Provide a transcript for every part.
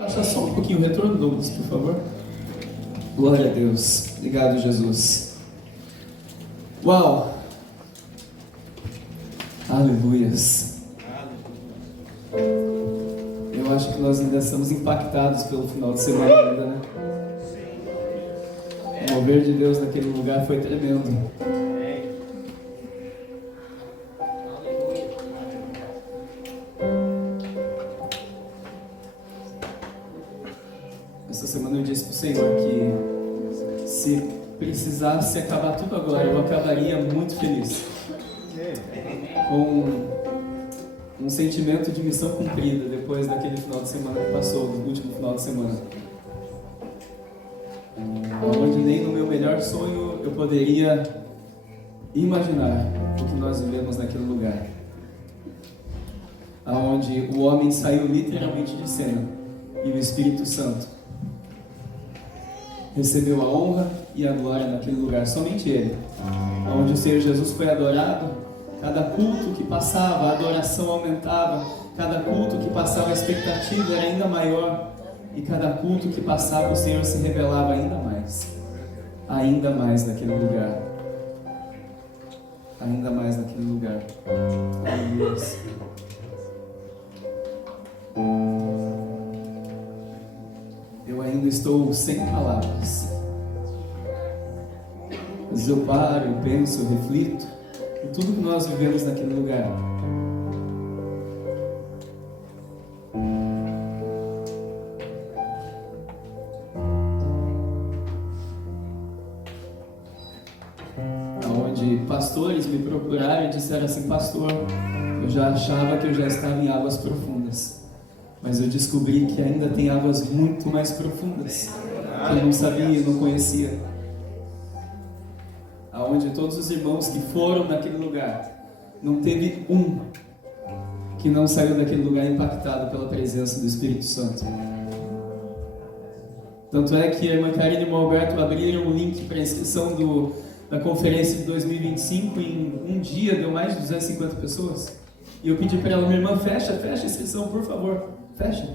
Baixa só um pouquinho o retorno, Douglas, por favor. Glória a Deus. Obrigado, Jesus. Uau! Aleluias. Eu acho que nós ainda estamos impactados pelo final de semana ainda, né? O mover de Deus naquele lugar foi tremendo. Essa semana eu disse para o Senhor que se precisasse acabar tudo agora, eu acabaria muito feliz. Com um sentimento de missão cumprida depois daquele final de semana que passou, do último final de semana. Onde nem no meu melhor sonho eu poderia imaginar o que nós vivemos naquele lugar. Onde o homem saiu literalmente de cena e o Espírito Santo recebeu a honra e a glória naquele lugar, somente Ele. Onde o Senhor Jesus foi adorado, cada culto que passava, a adoração aumentava, cada culto que passava, a expectativa era ainda maior, e cada culto que passava, o Senhor se revelava ainda mais naquele lugar, ainda mais naquele lugar. Aleluia. Eu ainda estou sem palavras, mas eu paro, eu penso, eu reflito em tudo que nós vivemos naquele lugar. Onde pastores me procuraram e disseram assim: pastor, eu já achava que eu já estava em águas profundas, mas eu descobri que ainda tem águas muito mais profundas, que eu não sabia, não conhecia. Aonde todos os irmãos que foram naquele lugar, não teve um que não saiu daquele lugar impactado pela presença do Espírito Santo. Tanto é que a irmã Karine e o irmão Alberto abriram o link para a inscrição da conferência de 2025, em um dia deu mais de 250 pessoas. E eu pedi para ela: minha irmã, fecha a inscrição, por favor, fecha.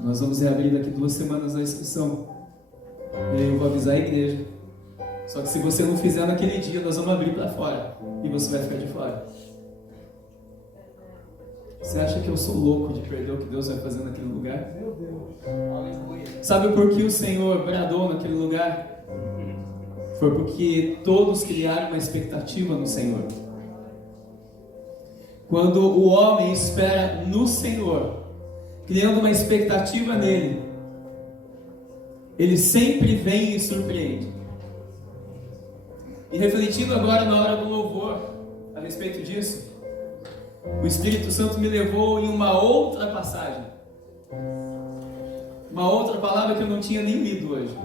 Nós vamos reabrir daqui 2 semanas a inscrição. E aí eu vou avisar a igreja. Só que se você não fizer naquele dia, nós vamos abrir para fora. E você vai ficar de fora. Você acha que eu sou louco de perder o que Deus vai fazer naquele lugar? Meu Deus. Sabe por que o Senhor bradou naquele lugar? Foi porque todos criaram uma expectativa no Senhor. Quando o homem espera no Senhor, criando uma expectativa nele, Ele sempre vem e surpreende. E refletindo agora na hora do louvor a respeito disso, o Espírito Santo me levou em uma outra passagem, uma outra palavra que eu não tinha nem lido hoje,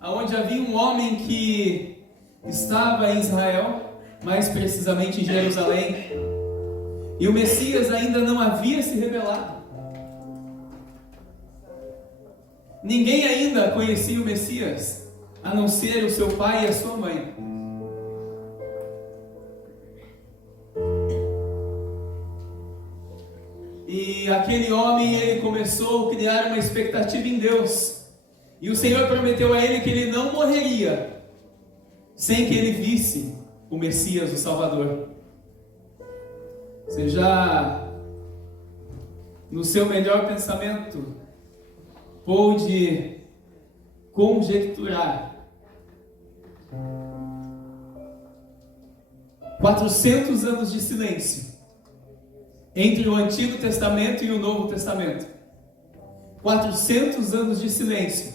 aonde havia um homem que estava em Israel, mais precisamente em Jerusalém, e o Messias ainda não havia se revelado. Ninguém ainda conhecia o Messias, a não ser o seu pai e a sua mãe. E aquele homem, ele começou a criar uma expectativa em Deus. E o Senhor prometeu a ele que ele não morreria sem que ele visse o Messias, o Salvador. Você já, no seu melhor pensamento, pôde conjecturar 400 anos de silêncio entre o Antigo Testamento e o Novo Testamento. 400 anos de silêncio,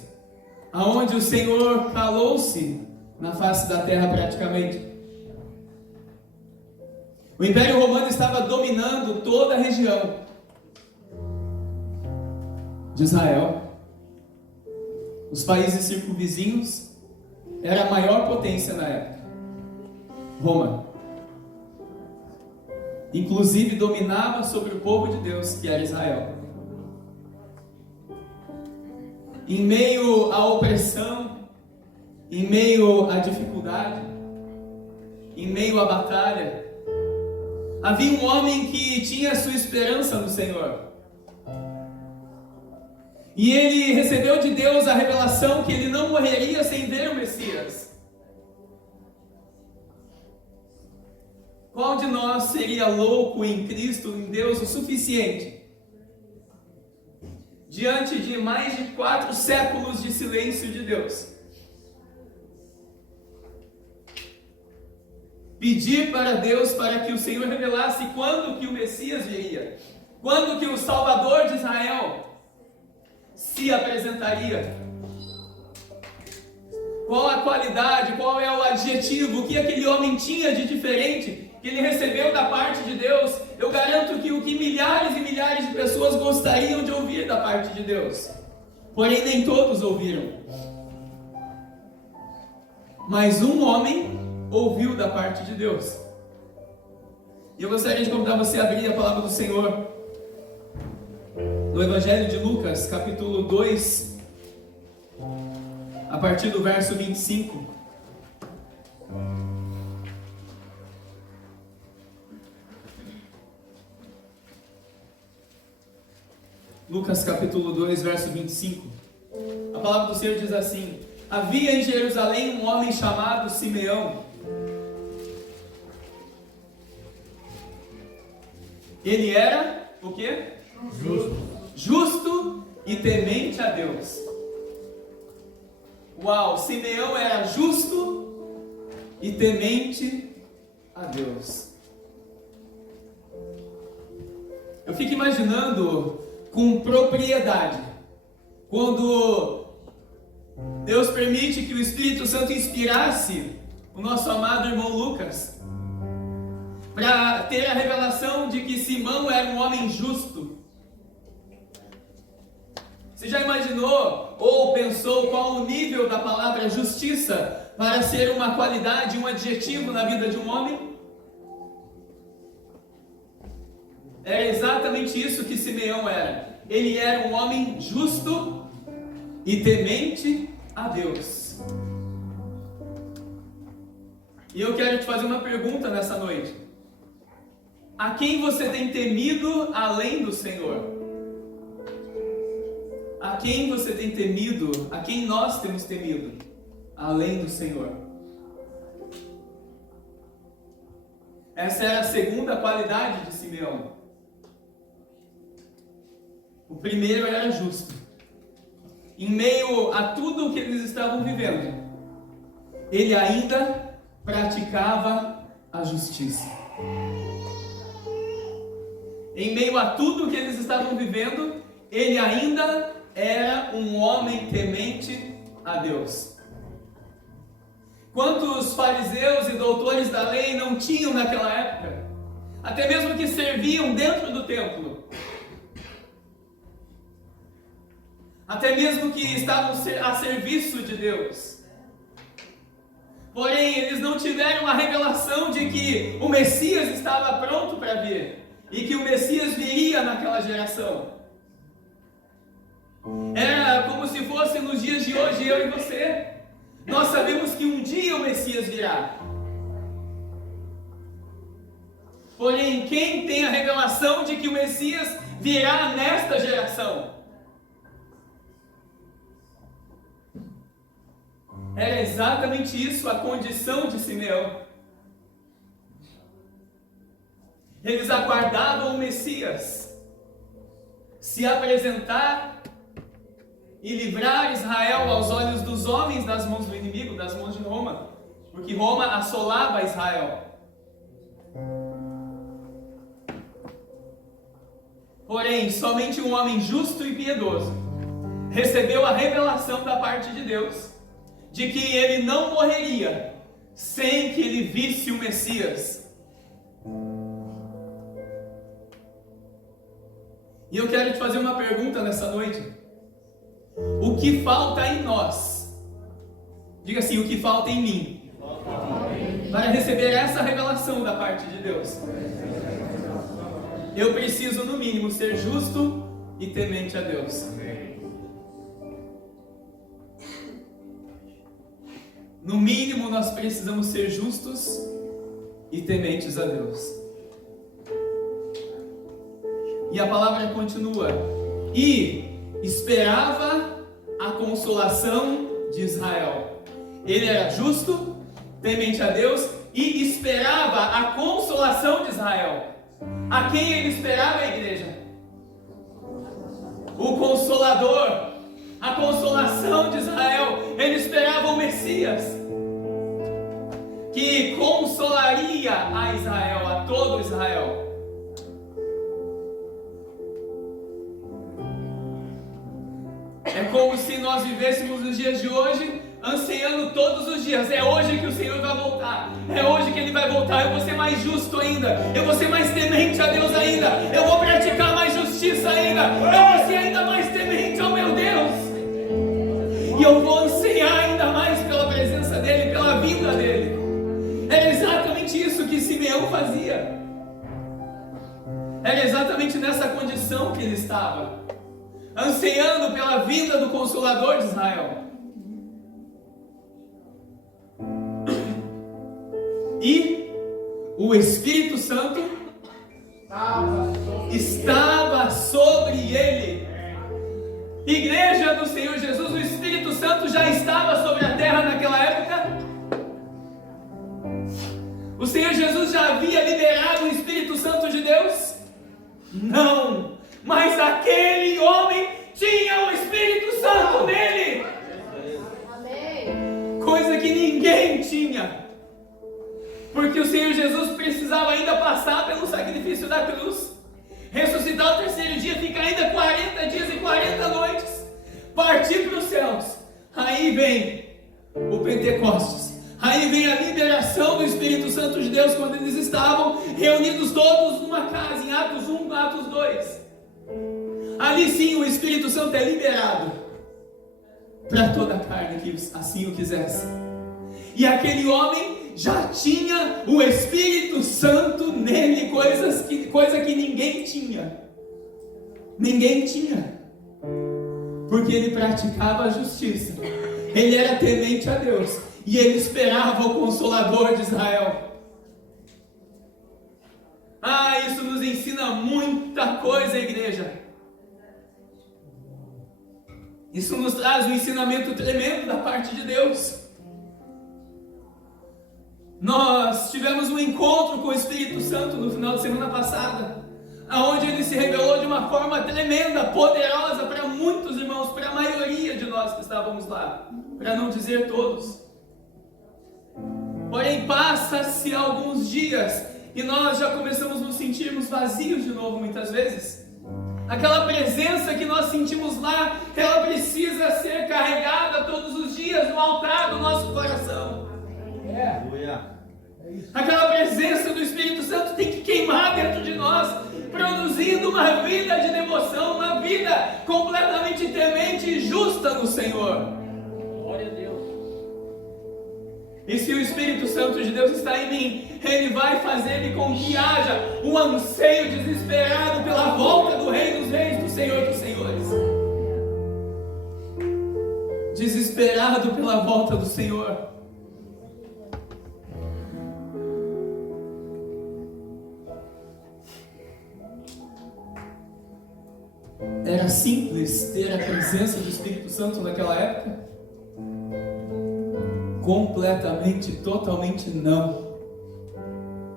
aonde o Senhor calou-se na face da terra praticamente. O Império Romano estava dominando toda a região de Israel. Os países circunvizinhos era a maior potência na época. Roma. Inclusive dominava sobre o povo de Deus, que era Israel. Em meio à opressão, em meio à dificuldade, em meio à batalha. Havia um homem que tinha sua esperança no Senhor. E ele recebeu de Deus a revelação que ele não morreria sem ver o Messias. Qual de nós seria louco em Cristo, em Deus, o suficiente, diante de mais de 4 séculos de silêncio de Deus, pedir para Deus para que o Senhor revelasse quando que o Messias viria, quando que o Salvador de Israel se apresentaria? Qual a qualidade, qual é o adjetivo, o que aquele homem tinha de diferente que ele recebeu da parte de Deus? Eu garanto que o que milhares e milhares de pessoas gostariam de ouvir da parte de Deus, porém nem todos ouviram. Mas um homem ouviu da parte de Deus. E eu gostaria de convidar você a abrir a palavra do Senhor no Evangelho de Lucas, capítulo 2, a partir do verso 25. Lucas capítulo 2, verso 25. A palavra do Senhor diz assim: havia em Jerusalém um homem chamado Simeão. Ele era o quê? Justo e temente a Deus. Uau, Simeão era justo e temente a Deus. Eu fico imaginando com propriedade quando Deus permite que o Espírito Santo inspirasse o nosso amado irmão Lucas para ter a revelação de que Simão era um homem justo. Você já imaginou ou pensou qual o nível da palavra justiça para ser uma qualidade, um adjetivo na vida de um homem? Era exatamente isso que Simeão era. Ele era um homem justo e temente a Deus. E eu quero te fazer uma pergunta nessa noite. A quem você tem temido além do Senhor? A quem você tem temido? A quem nós temos temido além do Senhor? Essa era a segunda qualidade de Simeão. O primeiro era justo. Em meio a tudo o que eles estavam vivendo, ele ainda praticava a justiça. Em meio a tudo o que eles estavam vivendo, ele ainda era um homem temente a Deus. Quantos fariseus e doutores da lei não tinham naquela época? Até mesmo que serviam dentro do templo. Até mesmo que estavam a serviço de Deus. Porém, eles não tiveram a revelação de que o Messias estava pronto para vir. E que o Messias viria naquela geração. Era como se fosse nos dias de hoje, eu e você. Nós sabemos que um dia o Messias virá. Porém, quem tem a revelação de que o Messias virá nesta geração? Era exatamente isso a condição de Simeão. Eles aguardavam o Messias se apresentar e livrar Israel aos olhos dos homens das mãos do inimigo, das mãos de Roma, porque Roma assolava Israel. Porém, somente um homem justo e piedoso recebeu a revelação da parte de Deus de que ele não morreria sem que ele visse o Messias. E eu quero te fazer uma pergunta nessa noite. O que falta em nós? Diga assim: o que falta em mim? Para receber essa revelação da parte de Deus. Eu preciso, no mínimo, ser justo e temente a Deus. No mínimo, nós precisamos ser justos e tementes a Deus. E a palavra continua: e esperava a consolação de Israel. Ele era justo, temente a Deus e esperava a consolação de Israel. A quem ele esperava, a igreja? O Consolador, a consolação de Israel. Ele esperava o Messias, que consolaria a Israel, a todo Israel. É como se nós vivêssemos os dias de hoje, ansiando todos os dias: é hoje que o Senhor vai voltar, é hoje que Ele vai voltar, eu vou ser mais justo ainda, eu vou ser mais temente a Deus ainda, eu vou praticar mais justiça ainda, eu vou ser ainda mais temente ao meu Deus, e eu vou ansiar ainda mais pela presença dEle, pela vinda dEle. Era exatamente isso que Simeão fazia, era exatamente nessa condição que ele estava, ansiando pela vinda do Consolador de Israel. E o Espírito Santo estava sobre ele. Igreja do Senhor Jesus, o Espírito Santo já estava sobre a terra naquela época? O Senhor Jesus já havia liberado o Espírito Santo de Deus? Não, mas aquele homem tinha o Espírito Santo nele, coisa que ninguém tinha. Porque o Senhor Jesus precisava ainda passar pelo sacrifício da cruz, ressuscitar o terceiro dia, ficar ainda 40 dias e 40 noites, partir para os céus. Aí vem o Pentecostes, aí vem a liberação do Espírito Santo de Deus, quando eles estavam reunidos todos numa casa, em Atos 1, Atos 2. Ali sim o Espírito Santo é liberado para toda a carne que assim o quisesse. E aquele homem já tinha o Espírito Santo nele, coisa que ninguém tinha. Ninguém tinha. Porque ele praticava a justiça. Ele era temente a Deus. E ele esperava o Consolador de Israel. Isso nos ensina muita coisa, igreja. Isso nos traz um ensinamento tremendo da parte de Deus. Nós tivemos um encontro com o Espírito Santo no final de semana passada, onde ele se revelou de uma forma tremenda, poderosa para muitos irmãos, para a maioria de nós que estávamos lá, para não dizer todos. Porém, passa-se alguns dias e nós já começamos a nos sentirmos vazios de novo muitas vezes. Aquela presença que nós sentimos lá, ela precisa ser carregada todos os dias no altar do nosso coração. Aquela presença do Espírito Santo tem que queimar dentro de nós, produzindo uma vida de devoção, uma vida completamente temente e justa no Senhor. Glória a Deus. E se o Espírito Santo de Deus está em mim, Ele vai fazer com que haja um anseio desesperado pela volta do Rei dos Reis, do Senhor dos Senhores. Desesperado pela volta do Senhor. Era simples ter a presença do Espírito Santo naquela época? Completamente, totalmente não.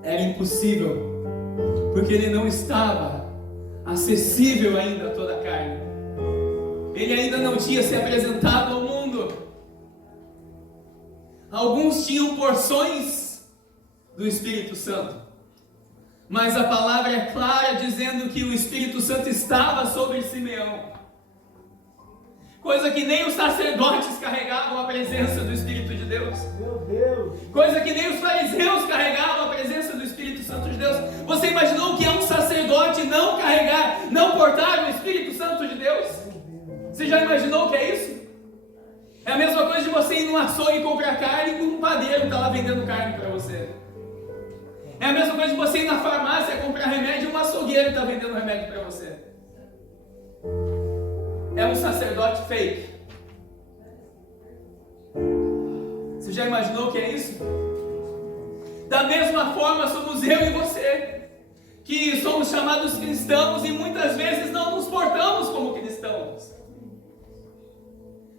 Era impossível, porque ele não estava acessível ainda a toda a carne. Ele ainda não tinha se apresentado ao mundo. Alguns tinham porções do Espírito Santo, mas a palavra é clara dizendo que o Espírito Santo estava sobre Simeão, coisa que nem os sacerdotes carregavam a presença do Espírito de Deus. Meu Deus. Coisa que nem os fariseus carregavam a presença do Espírito Santo de Deus. Você imaginou o que é um sacerdote não carregar, não portar o Espírito Santo de Deus? Você já imaginou o que é isso? É a mesma coisa de você ir num açougue e comprar carne e um padeiro está lá vendendo carne para você. É a mesma coisa de você ir na farmácia comprar remédio e um açougueiro está vendendo remédio para você. É um sacerdote fake. Você já imaginou o que é isso? Da mesma forma somos eu e você, que somos chamados cristãos e muitas vezes não nos portamos como cristãos.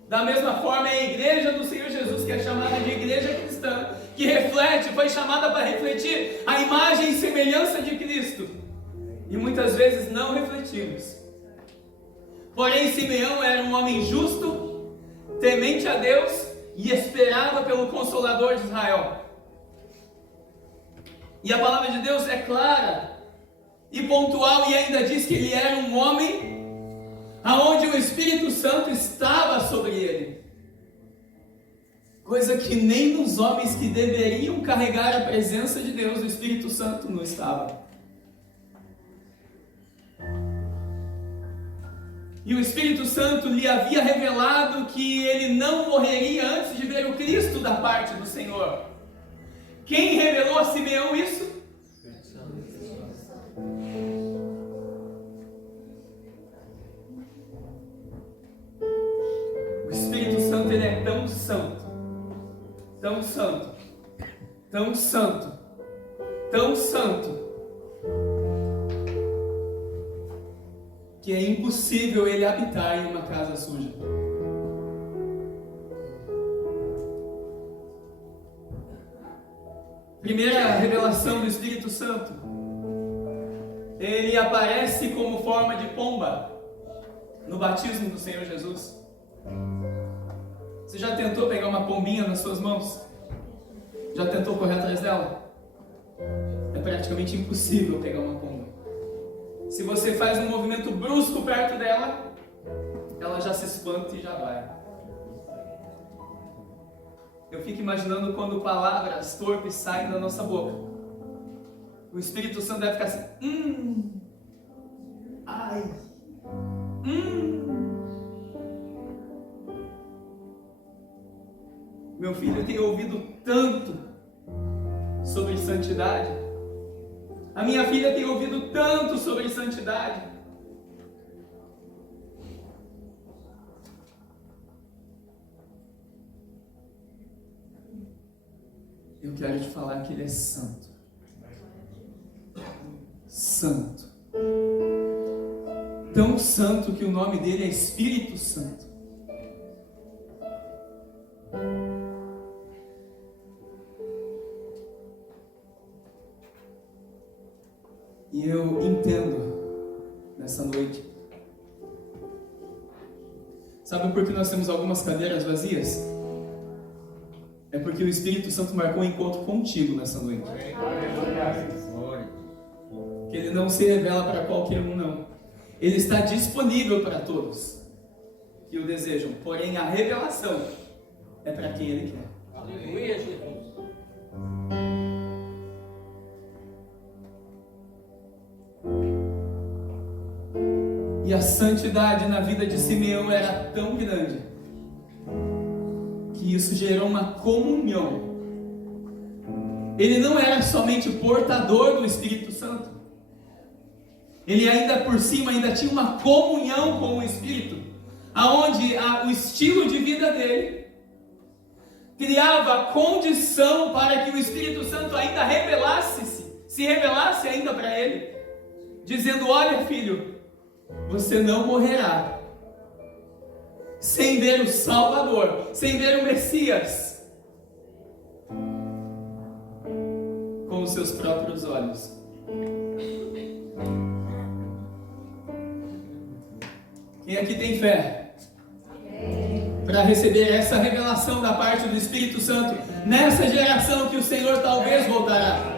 Da mesma forma é a igreja do Senhor Jesus, que é chamada de igreja cristã, que foi chamada para refletir a imagem e semelhança de Cristo. E muitas vezes não refletimos. Porém, Simeão era um homem justo, temente a Deus e esperava pelo Consolador de Israel. E a palavra de Deus é clara e pontual e ainda diz que ele era um homem aonde o Espírito Santo estava sobre ele. Coisa que nem nos homens que deveriam carregar a presença de Deus, o Espírito Santo não estava. E o Espírito Santo lhe havia revelado que ele não morreria antes de ver o Cristo da parte do Senhor. Quem revelou a Simeão isso? O Espírito Santo, ele é tão santo, tão santo, tão santo, tão santo, que é impossível ele habitar em uma casa suja. Primeira revelação do Espírito Santo, ele aparece como forma de pomba no batismo do Senhor Jesus. Você já tentou pegar uma pombinha nas suas mãos? Já tentou correr atrás dela? É praticamente impossível pegar uma pomba. Se você faz um movimento brusco perto dela, ela já se espanta e já vai. Eu fico imaginando quando palavras torpes saem da nossa boca. O Espírito Santo deve ficar assim, ai, Meu filho tem ouvido tanto sobre santidade. A minha filha tem ouvido tanto sobre santidade. Eu quero te falar que ele é santo. Santo. Tão santo que o nome dele é Espírito Santo. E eu entendo nessa noite. Sabe por que nós temos algumas cadeiras vazias? É porque o Espírito Santo marcou um encontro contigo nessa noite. Que ele não se revela para qualquer um, não. Ele está disponível para todos que o desejam. Porém, a revelação é para quem ele quer. Aleluia, Jesus. E a santidade na vida de Simeão era tão grande que isso gerou uma comunhão. Ele não era somente portador do Espírito Santo, ele ainda por cima ainda tinha uma comunhão com o Espírito, aonde o estilo de vida dele criava condição para que o Espírito Santo ainda se revelasse ainda para ele, dizendo: olha, filho, você não morrerá sem ver o Salvador, sem ver o Messias com os seus próprios olhos. Quem aqui tem fé para receber essa revelação da parte do Espírito Santo nessa geração que o Senhor talvez voltará?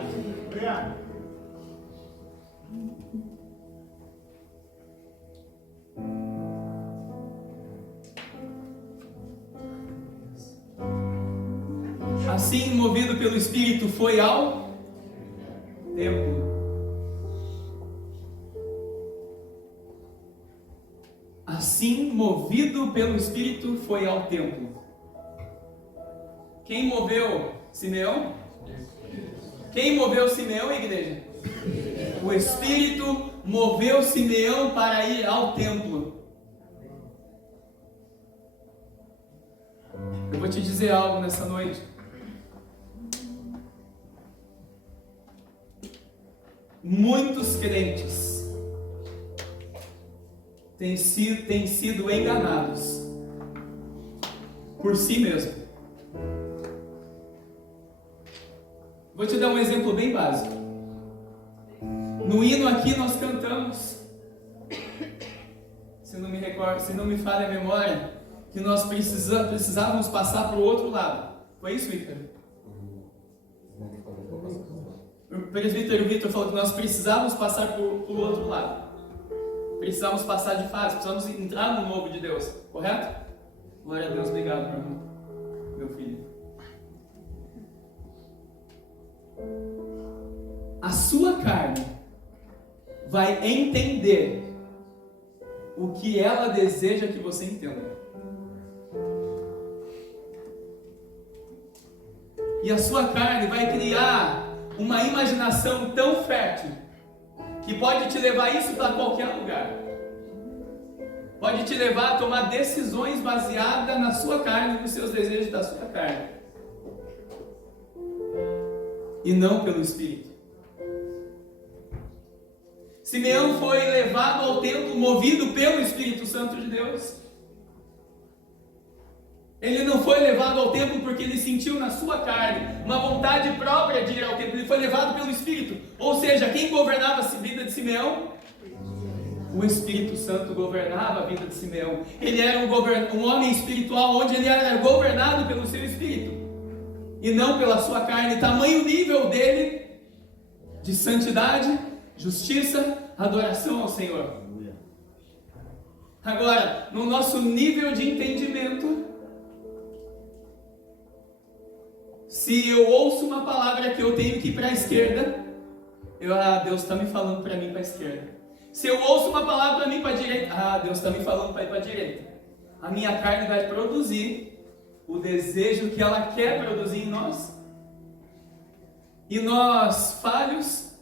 Assim, movido pelo Espírito, foi ao templo. Assim, movido pelo Espírito, foi ao templo. Quem moveu Simeão? Quem moveu Simeão, igreja? O Espírito moveu Simeão para ir ao templo. Eu vou te dizer algo nessa noite. muitos crentes têm sido enganados por si mesmo. Vou te dar um exemplo bem básico. No hino aqui nós cantamos, se não me falha a memória, que nós precisávamos passar para o outro lado. Foi isso, Victor? O presbítero Victor falou que nós precisávamos passar para o outro lado. Precisamos passar de fase, precisamos entrar no novo de Deus, correto? Glória a Deus, obrigado, meu filho. A sua carne vai entender o que ela deseja que você entenda. E a sua carne vai criar uma imaginação tão fértil que pode te levar isso para qualquer lugar. Pode te levar a tomar decisões baseadas na sua carne, nos seus desejos da sua carne. E não pelo Espírito. Simeão foi levado ao templo movido pelo Espírito Santo de Deus. Ele não foi levado ao templo porque ele sentiu na sua carne uma vontade própria de ir ao templo. Ele foi levado pelo Espírito. Ou seja, quem governava a vida de Simeão? O Espírito Santo governava a vida de Simeão. Ele era um homem espiritual, onde ele era governado pelo seu Espírito e não pela sua carne. Tamanho nível dele de santidade, justiça, adoração ao Senhor. Agora, no nosso nível de entendimento, se eu ouço uma palavra que eu tenho que ir para a esquerda, Deus está me falando para mim para a esquerda. Se eu ouço uma palavra para mim para a direita, Deus está me falando para ir para a direita. A minha carne vai produzir o desejo que ela quer produzir em nós. E nós, falhos,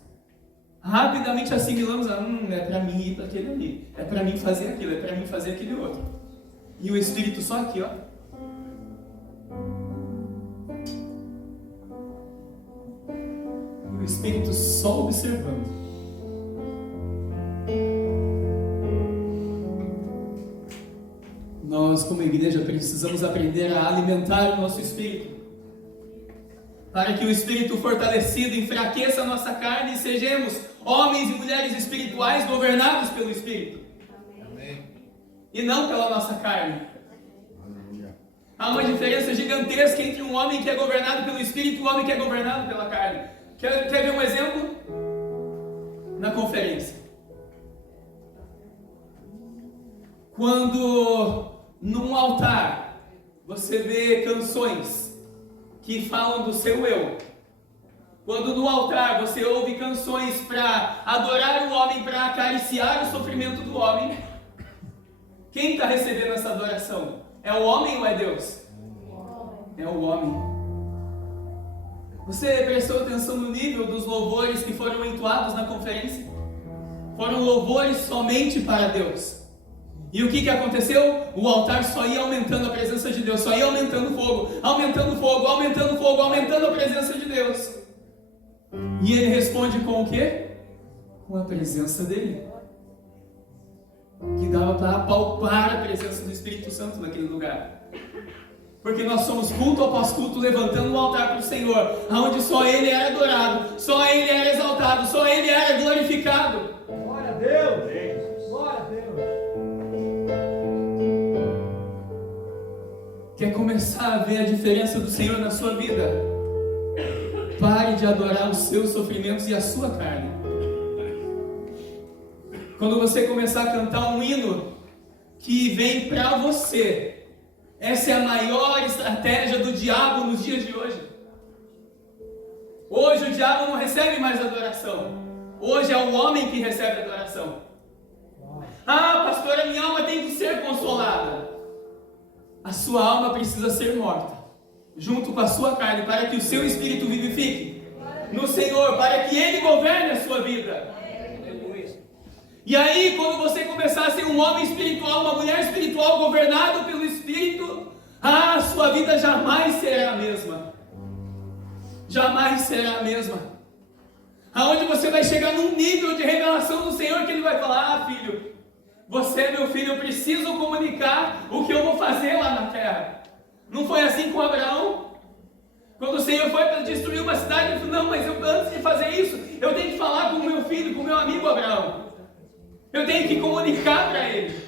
rapidamente assimilamos, é para mim ir para aquele ali, é para mim fazer aquilo, é para mim fazer aquele outro. E o Espírito só aqui, ó. E o Espírito só observando. Nós, como igreja, precisamos aprender a alimentar o nosso espírito, para que o espírito fortalecido enfraqueça a nossa carne e sejamos homens e mulheres espirituais governados pelo Espírito. Amém. E não pela nossa carne. Aleluia. Há uma diferença gigantesca entre um homem que é governado pelo Espírito e um homem que é governado pela carne. Quer ver um exemplo? Na conferência. Quando num altar você vê canções que falam do seu eu. Quando no altar você ouve canções para adorar o homem, para acariciar o sofrimento do homem, quem está recebendo essa adoração? É o homem ou é Deus? É o homem. Você prestou atenção no nível dos louvores que foram entoados na conferência? Foram louvores somente para Deus. E o que aconteceu? O altar só ia aumentando a presença de Deus, só ia aumentando o fogo, aumentando o fogo, aumentando o fogo, aumentando a presença de Deus. E ele responde com o quê? Com a presença dele. Que dava para apalpar a presença do Espírito Santo naquele lugar. Porque nós somos culto após culto levantando o altar para o Senhor, onde só Ele era adorado, só Ele era exaltado, só Ele era glorificado. Glória a Deus! Glória a Deus! Quer começar a ver a diferença do Senhor na sua vida? Pare de adorar os seus sofrimentos e a sua carne. Quando você começar a cantar um hino que vem para você, essa é a maior estratégia do diabo nos dias de hoje. Hoje o diabo não recebe mais adoração. Hoje é o homem que recebe adoração. Pastor, a minha alma tem que ser consolada. A sua alma precisa ser morta, junto com a sua carne, para que o seu espírito vivifique no Senhor, para que Ele governe a sua vida. E aí, quando você começar a ser um homem espiritual, uma mulher espiritual, governado pelo Espírito, a sua vida jamais será a mesma. Jamais será a mesma. Aonde você vai chegar num nível de revelação do Senhor que Ele vai falar: filho, você é meu filho, eu preciso comunicar o que eu vou fazer lá na terra. Não foi assim com Abraão? Quando o Senhor foi para destruir uma cidade, ele falou: não, mas antes de fazer isso, eu tenho que falar com o meu filho, com o meu amigo Abraão. Eu tenho que comunicar para ele.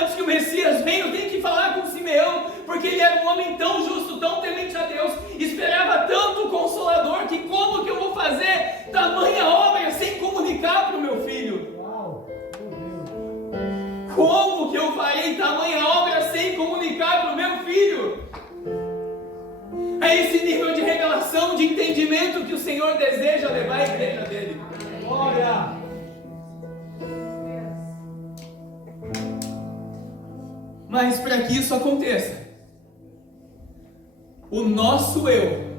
Antes que o Messias venha, eu tenho que falar com Simeão, porque ele era um homem tão justo, tão temente a Deus, esperava tanto o Consolador, que como que eu vou fazer tamanha obra sem comunicar para o meu filho? Como que eu farei tamanha obra sem comunicar para o meu filho? É esse nível de revelação, de entendimento que o Senhor deseja levar a igreja dele. Glória! Mas para que isso aconteça, o nosso eu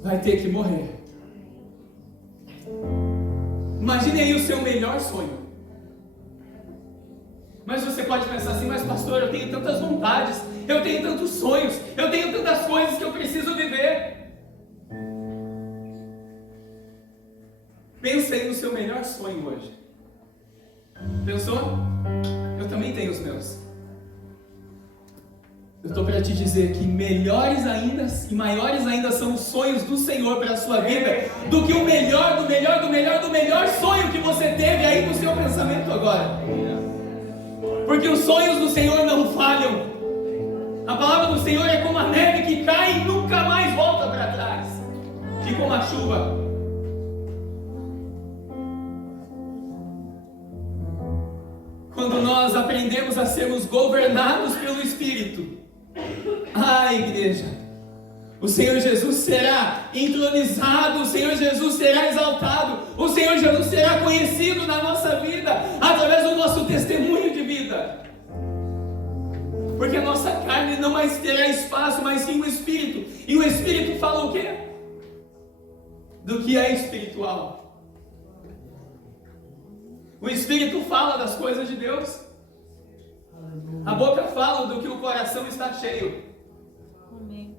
vai ter que morrer. Imagine aí o seu melhor sonho. Mas você pode pensar assim: mas pastor, eu tenho tantas vontades, eu tenho tantos sonhos, eu tenho tantas coisas que eu preciso viver. Pensa aí no seu melhor sonho hoje. Pensou? Eu também tenho os meus. Eu estou para te dizer que melhores ainda e maiores ainda são os sonhos do Senhor para a sua vida do que o melhor sonho que você teve aí no seu pensamento agora. Porque os sonhos do Senhor não falham. A palavra do Senhor é como a neve que cai e nunca mais volta para trás, e como a chuva. Quando nós aprendemos a sermos governados pelo Espírito, igreja, o Senhor Jesus será entronizado, o Senhor Jesus será exaltado, o Senhor Jesus será conhecido na nossa vida, através do nosso testemunho de vida. Porque a nossa carne não mais terá espaço, mas sim o Espírito. E o Espírito fala o quê? Do que é espiritual. O Espírito fala das coisas de Deus. A boca fala do que o coração está cheio. Amém.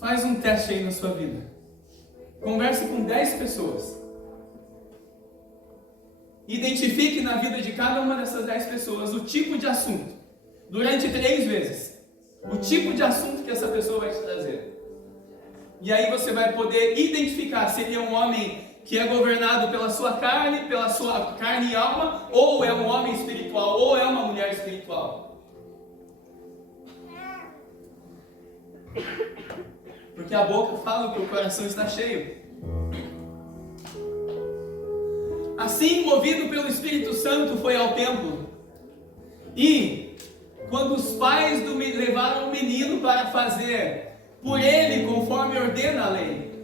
Faz um teste aí na sua vida. Converse com 10 pessoas. Identifique na vida de cada uma dessas 10 pessoas o tipo de assunto. Durante 3 vezes. O tipo de assunto que essa pessoa vai te trazer. E aí você vai poder identificar se ele é um homem que é governado pela sua carne e alma, ou é um homem espiritual, ou é uma mulher espiritual. Porque a boca fala que o coração está cheio. Assim, movido pelo Espírito Santo, foi ao templo. E quando os pais levaram o menino para fazer por ele conforme ordena a lei.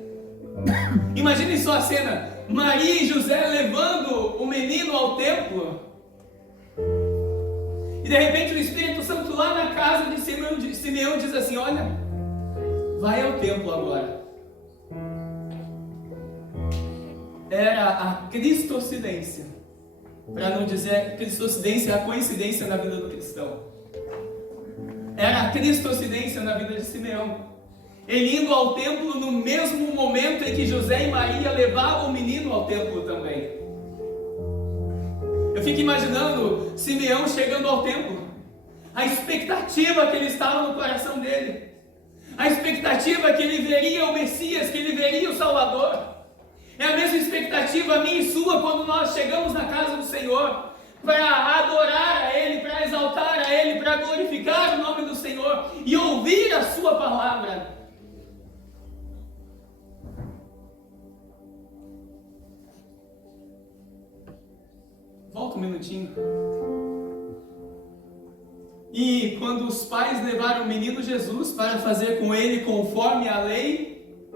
Imagine só a cena: Maria e José levando o menino ao templo, e de repente o Espírito Santo lá na casa de Simeão diz assim: olha, vai ao templo agora. Era a cristocidência, para não dizer cristocidência, a coincidência na vida do cristão. Era a cristocidência na vida de Simeão. Ele indo ao templo no mesmo momento em que José e Maria levavam o menino ao templo também. Eu fico imaginando Simeão chegando ao templo, a expectativa que ele estava no coração dele, a expectativa que ele veria o Messias, que ele veria o Salvador. É a mesma expectativa minha e sua quando nós chegamos na casa do Senhor, para adorar a Ele, para exaltar a Ele, para glorificar o nome do Senhor e ouvir a sua palavra. Volta um minutinho. E quando os pais levaram o menino Jesus para fazer com ele conforme a lei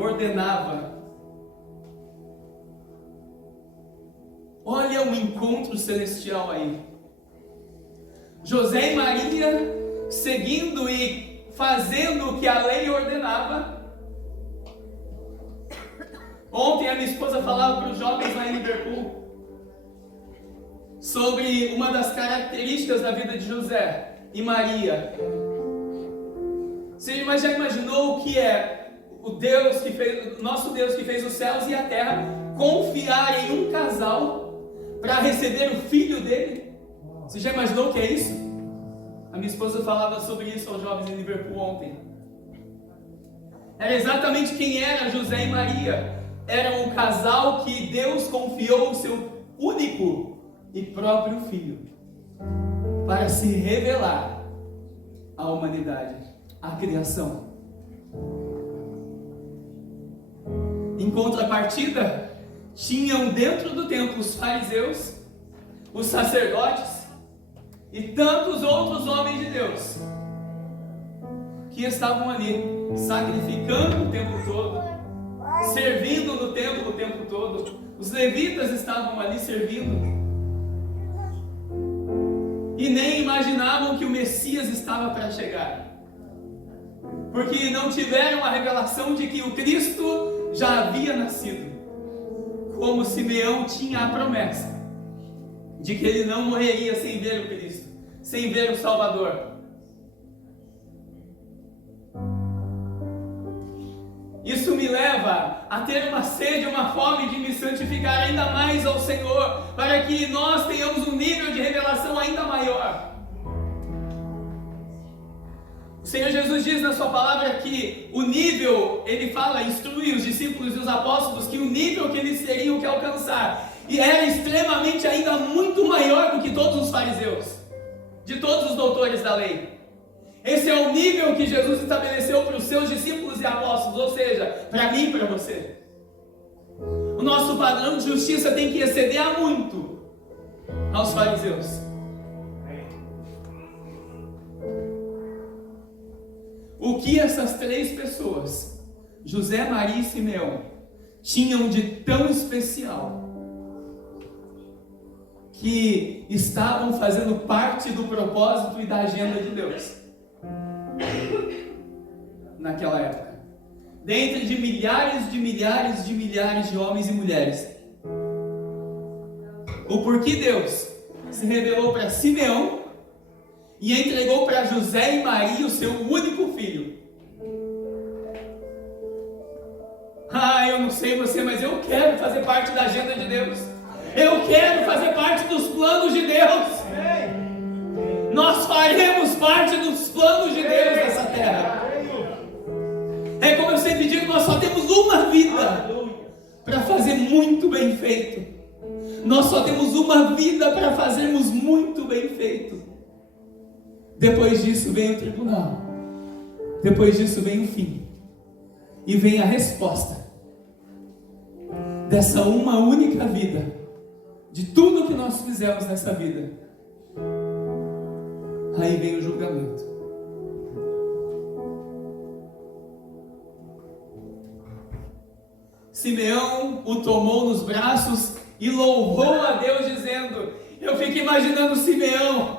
ordenava. Olha o encontro celestial aí. José e Maria seguindo e fazendo o que a lei ordenava. Ontem a minha esposa falava para os jovens lá em Liverpool sobre uma das características da vida de José e Maria. Você já imaginou o que é o Deus que fez, o nosso Deus que fez os céus e a terra, confiar em um casal para receber o filho dele? Você já imaginou o que é isso? A minha esposa falava sobre isso aos jovens em Liverpool ontem. Era exatamente quem era José e Maria. Era um casal que Deus confiou o seu único e próprio filho para se revelar à humanidade, à criação. Em contrapartida, tinham dentro do templo os fariseus, os sacerdotes e tantos outros homens de Deus que estavam ali sacrificando o tempo todo, servindo no templo o tempo todo. Os levitas estavam ali servindo e nem imaginavam que o Messias estava para chegar, porque não tiveram a revelação de que o Cristo já havia nascido, como Simeão tinha a promessa de que ele não morreria sem ver o Cristo, sem ver o Salvador. Isso me leva a ter uma sede, uma fome de me santificar ainda mais ao Senhor, para que nós tenhamos um nível de revelação ainda maior. O Senhor Jesus diz na sua palavra que o nível, Ele fala, instrui os discípulos e os apóstolos, que o nível que eles teriam que alcançar, e era extremamente ainda muito maior do que todos os fariseus, de todos os doutores da lei. Esse é o nível que Jesus estabeleceu para os seus discípulos e apóstolos, ou seja, para mim e para você. O nosso padrão de justiça tem que exceder a muito aos fariseus. O que essas três pessoas, José, Maria e Simeão, tinham de tão especial, que estavam fazendo parte do propósito e da agenda de Deus naquela época, dentre de milhares de homens e mulheres, o porquê Deus se revelou para Simeão e entregou para José e Maria o seu único filho. Eu não sei você, mas eu quero fazer parte da agenda de Deus. Eu quero fazer parte dos planos de Deus. Nós faremos parte dos planos de Deus nessa terra. É como eu sempre digo, nós só temos uma vida para fazer muito bem feito. Nós só temos uma vida para fazermos muito bem feito. Depois disso vem o tribunal. Depois disso vem o fim. E vem a resposta dessa uma única vida, de tudo que nós fizemos nessa vida. Aí vem o julgamento. Simeão o tomou nos braços e louvou a Deus dizendo, eu fico imaginando Simeão,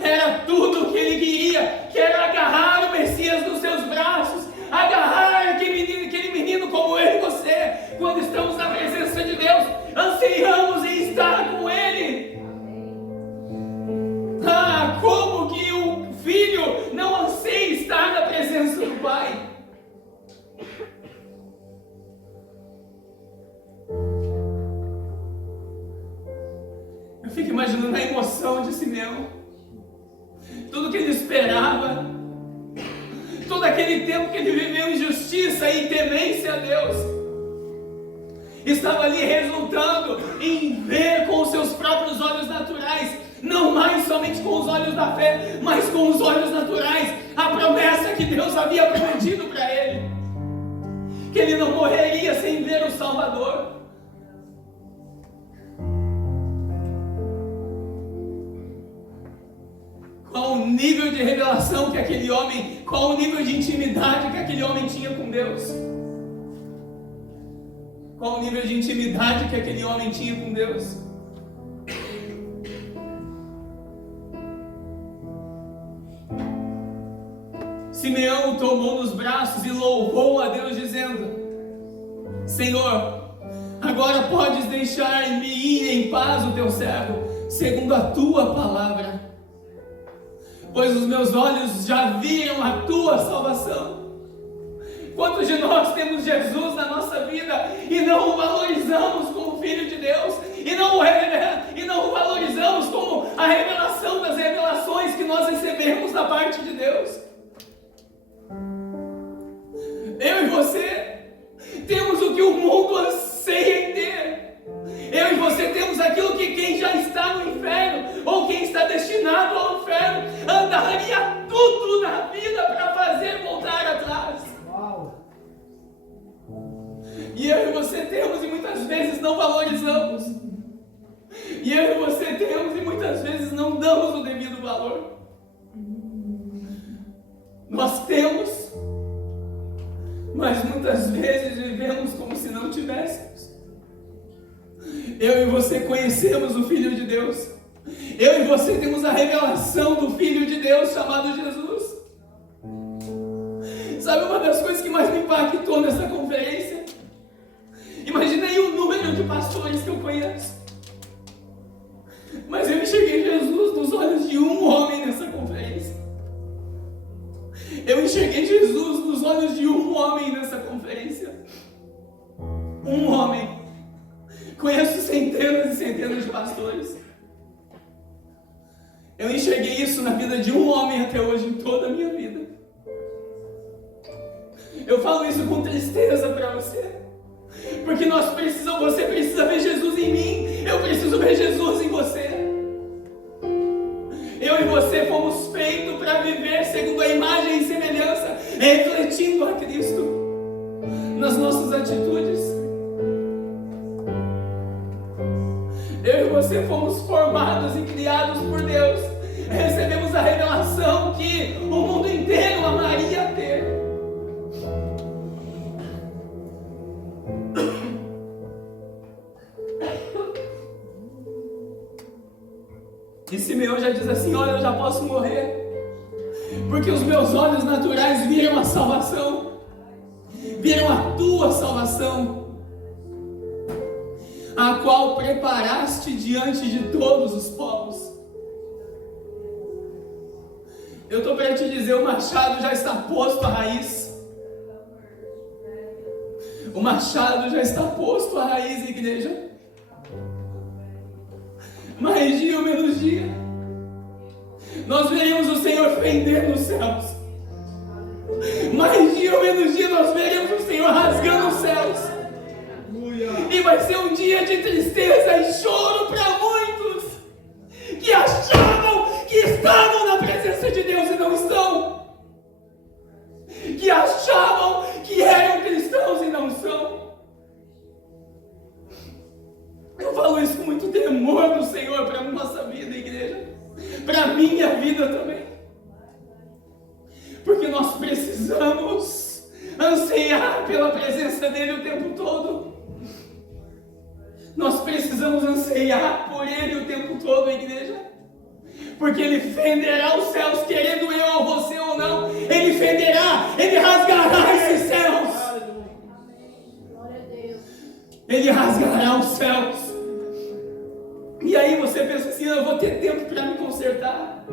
era tudo o que ele queria, que era agarrar o Messias nos seus braços, agarrar aquele menino como eu e você, quando estamos na presença de Deus, anseiamos em estar com Ele. Como que o filho não anseia estar na presença do Pai? Eu fico imaginando a emoção de Simeão, tudo que ele esperava, todo aquele tempo que ele viveu em justiça e temência a Deus, estava ali resultando em ver com os seus próprios olhos naturais, não mais somente com os olhos da fé, mas com os olhos naturais, a promessa que Deus havia prometido para ele, que ele não morreria sem ver o Salvador. Qual o nível de revelação que aquele homem, qual o nível de intimidade que aquele homem tinha com Deus? Qual o nível de intimidade que aquele homem tinha com Deus? Simeão o tomou nos braços e louvou a Deus dizendo, Senhor, agora podes deixar-me ir em paz o teu servo, segundo a tua palavra. pois os meus olhos já viram a tua salvação. Quantos de nós temos Jesus na nossa vida e não o valorizamos como Filho de Deus, e não o valorizamos como a revelação das revelações que nós recebemos da parte de Deus? Eu e você temos o que o mundo anseia em ter. Eu e você temos aquilo que quem já está no inferno, ou quem está destinado ao inferno, andaria tudo na vida para fazer voltar atrás. E eu e você temos e muitas vezes não valorizamos. E eu e você temos e muitas vezes não damos o devido valor. Nós temos, mas muitas vezes vivemos como se não tivéssemos. Eu e você conhecemos o Filho de Deus. Eu e você temos a revelação do Filho de Deus chamado Jesus. Sabe uma das coisas que mais me impactou nessa conferência? Imagina aí o número de pastores que eu conheço. Mas eu enxerguei Jesus nos olhos de um homem nessa conferência. Eu enxerguei Jesus nos olhos de um homem nessa conferência. Um homem. Conheço centenas e centenas de pastores. Eu enxerguei isso na vida de um homem até hoje, em toda a minha vida. Eu falo isso com tristeza para você. Porque você precisa ver Jesus em mim, eu preciso ver Jesus em você. Eu e você fomos feitos para viver segundo a imagem e semelhança, refletindo a Cristo nas nossas atitudes. Eu e você fomos formados e criados por Deus. Recebemos a revelação que o mundo inteiro amaria ter. E Simeão já diz assim: olha, eu já posso morrer, porque os meus olhos naturais viram a salvação, viram a tua salvação, a qual preparaste diante de todos os povos. Eu estou para te dizer, o machado já está posto à raiz. O machado já está posto à raiz, igreja. Mais dia ou menos dia, nós veremos o Senhor fender nos céus. Mais dia ou menos dia, nós veremos o Senhor rasgando os céus. E vai ser um dia de tristeza e choro para muitos que achavam que estavam na presença de Deus e não estão. Que achavam que eram cristãos e não são. Eu falo isso com muito temor do Senhor para a nossa vida, igreja. Para a minha vida também. Porque nós precisamos ansiar pela presença dEle o tempo todo. Nós precisamos ansiar por Ele o tempo todo, igreja. Porque Ele fenderá os céus, querendo eu ou você ou não. Ele fenderá, Ele rasgará esses céus. Ele rasgará os céus. E aí você pensa assim: eu vou ter tempo para me consertar,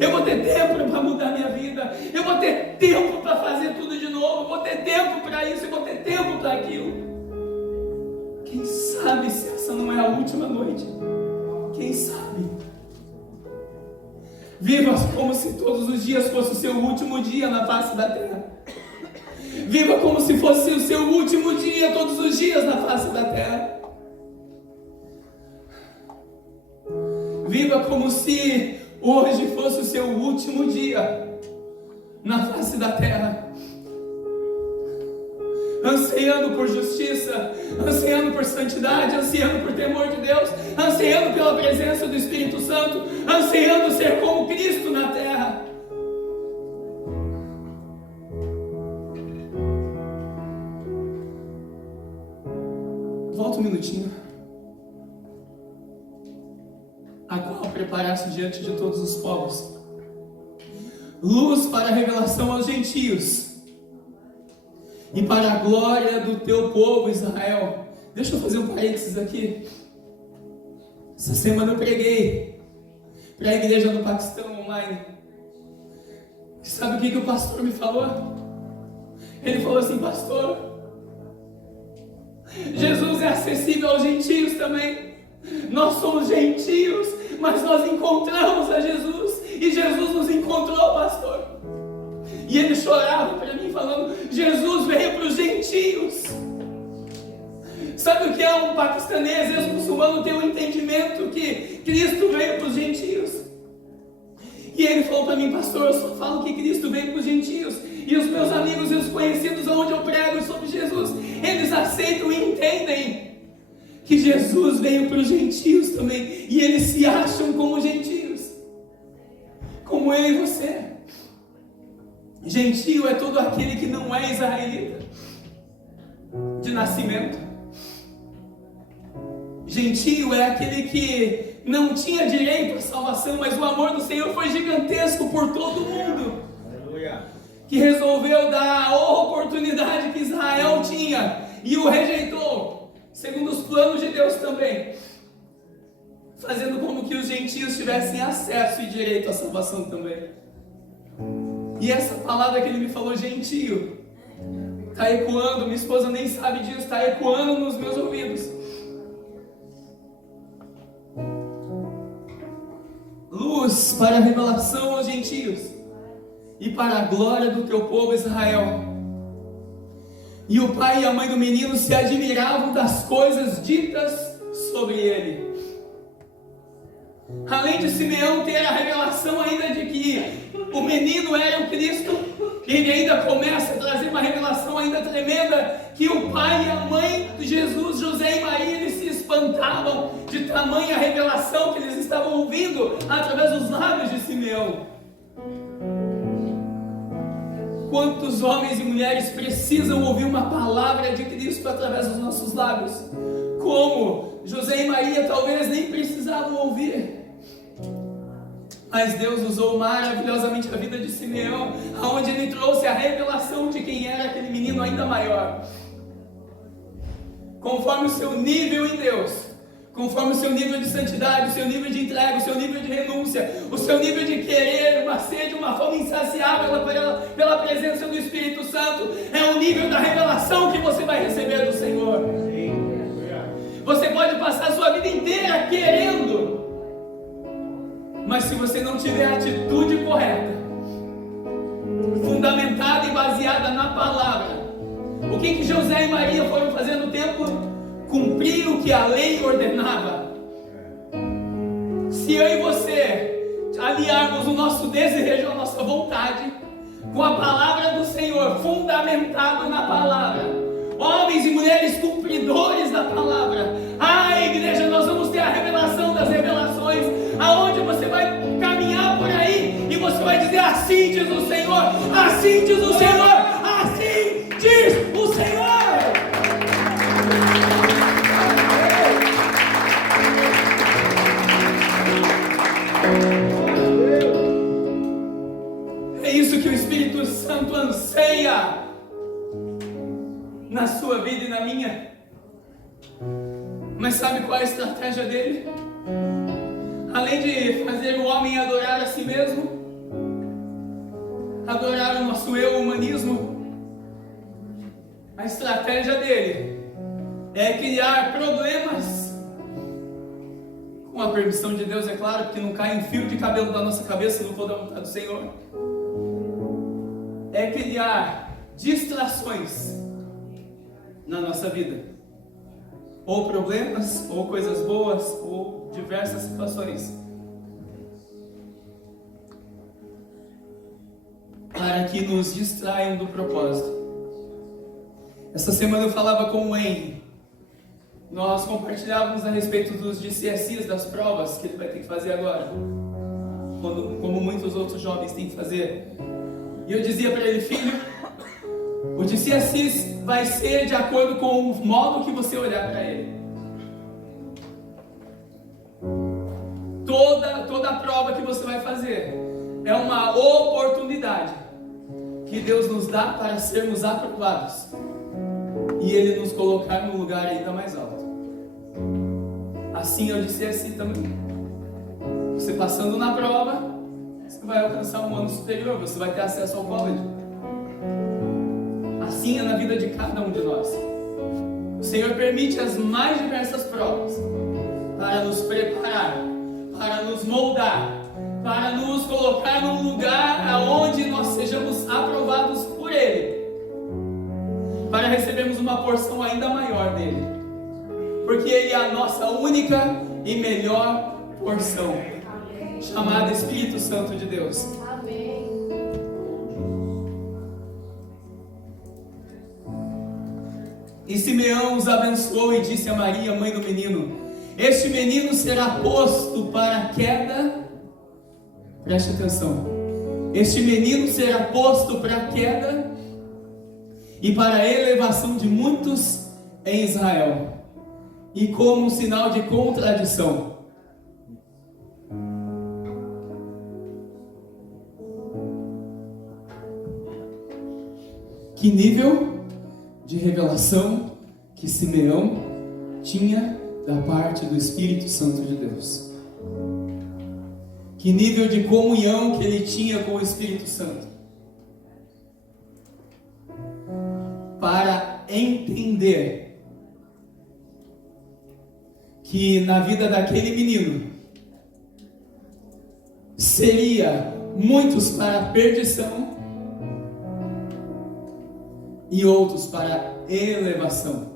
eu vou ter tempo para mudar minha vida, eu vou ter tempo para fazer tudo de novo, eu vou ter tempo para isso, eu vou ter tempo para aquilo. Quem sabe se essa não é a última noite? Quem sabe? Viva como se todos os dias fosse o seu último dia na face da terra. Viva como se fosse o seu último dia todos os dias na face da terra. Viva como se hoje fosse o seu último dia na face da terra. Ansiando por justiça, ansiando por santidade, ansiando por temor de Deus, ansiando pela presença do Espírito Santo, ansiando ser como Cristo na terra. Volta um minutinho. A qual preparaste diante de todos os povos, luz para a revelação aos gentios e para a glória do teu povo Israel. Deixa eu fazer um parênteses aqui. Essa semana eu preguei para a igreja do Paquistão online. Sabe o que o pastor me falou? Ele falou assim: pastor, Jesus é acessível aos gentios também. Nós somos gentios, mas nós encontramos a Jesus, e Jesus nos encontrou, pastor. E ele chorava para mim falando: Jesus veio para os gentios. Sabe o que é um paquistanês, ex-muçulmano, ter um entendimento que Cristo veio para os gentios? E ele falou para mim: pastor, eu só falo que Cristo veio para os gentios, e os meus amigos e os conhecidos onde eu prego sobre Jesus, eles aceitam e entendem que Jesus veio para os gentios também, e eles se acham como gentios, como eu e você. Gentio é todo aquele que não é israelita de nascimento. Gentio é aquele que não tinha direito à salvação, mas o amor do Senhor foi gigantesco por todo mundo. Aleluia. Que resolveu dar a oportunidade que Israel tinha e o rejeitou, segundo os planos de Deus também, fazendo como que os gentios tivessem acesso e direito à salvação também. E essa palavra que ele me falou, gentio, está ecoando, minha esposa nem sabe disso, está ecoando nos meus ouvidos. Luz para a revelação aos gentios e para a glória do teu povo Israel. E o pai e a mãe do menino se admiravam das coisas ditas sobre ele. Além de Simeão ter a revelação ainda de que o menino era o Cristo, ele ainda começa a trazer uma revelação ainda tremenda, que o pai e a mãe de Jesus, José e Maria, eles se espantavam de tamanha revelação que eles estavam ouvindo através dos lábios de Simeão. Quantos homens e mulheres precisam ouvir uma palavra de Cristo através dos nossos lábios? Como José e Maria talvez nem precisavam ouvir. Mas Deus usou maravilhosamente a vida de Simeão, aonde ele trouxe a revelação de quem era aquele menino ainda maior. Conforme o seu nível em Deus, conforme o seu nível de santidade, o seu nível de entrega, o seu nível de renúncia, o seu nível de querer, uma sede, uma fome insaciável pela presença do Espírito Santo, é o nível da revelação que você vai receber do Senhor. Você pode passar a sua vida inteira querendo, mas se você não tiver a atitude correta, fundamentada e baseada na palavra, o que José e Maria foram fazer no templo? Cumprir o que a lei ordenava. Se eu e você aliarmos o nosso desejo, a nossa vontade, com a palavra do Senhor, fundamentado na palavra, homens e mulheres cumpridores da palavra, igreja, nós vamos ter a revelação das revelações, aonde você vai caminhar por aí e você vai dizer: assim diz o Senhor, assim diz o Senhor, assim diz o Senhor. É isso que o Espírito Santo anseia na sua vida e na minha. Mas sabe qual é a estratégia dele? Além de fazer o homem adorar a si mesmo, adorar o nosso eu, humanismo, a estratégia dele é criar problemas, com a permissão de Deus, é claro, porque não cai um fio de cabelo da nossa cabeça se não for da vontade do Senhor. É criar distrações na nossa vida, ou problemas, ou coisas boas, ou diversas situações, para que nos distraiam do propósito. Essa semana eu falava com o Henry, nós compartilhávamos a respeito dos DCSIs, das provas que ele vai ter que fazer agora, como muitos outros jovens têm que fazer. E eu dizia para ele: filho, o DCSIs vai ser de acordo com o modo que você olhar para ele. Toda a prova que você vai fazer é uma oportunidade que Deus nos dá para sermos aprovados e Ele nos colocar no lugar ainda mais alto. Assim eu disse assim também. Você passando na prova, você vai alcançar um ano superior, você vai ter acesso ao college. Assim é na vida de cada um de nós. O Senhor permite as mais diversas provas para nos preparar, para nos moldar, para nos colocar num lugar aonde nós sejamos aprovados por Ele, para recebermos uma porção ainda maior dele, porque Ele é a nossa única e melhor porção, chamada Espírito Santo de Deus. Amém. E Simeão os abençoou e disse a Maria, mãe do menino: este menino será posto para a queda. Preste atenção. Este menino será posto para a queda e para a elevação de muitos em Israel, e como um sinal de contradição. Que nível de revelação que Simeão tinha da parte do Espírito Santo de Deus. Que nível de comunhão que ele tinha com o Espírito Santo. Para entender que na vida daquele menino seria muitos para a perdição e outros para a elevação.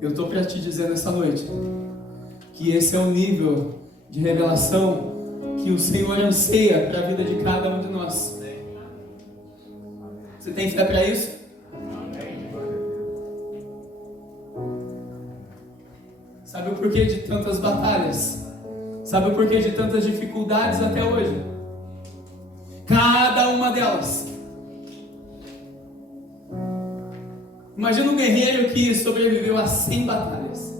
Eu estou para te dizer nessa noite que esse é o nível de revelação que o Senhor anseia para a vida de cada um de nós. Você tem fé para isso? Sabe o porquê de tantas batalhas? Sabe o porquê de tantas dificuldades até hoje? Cada uma delas. Imagina um guerreiro que sobreviveu a 100 batalhas.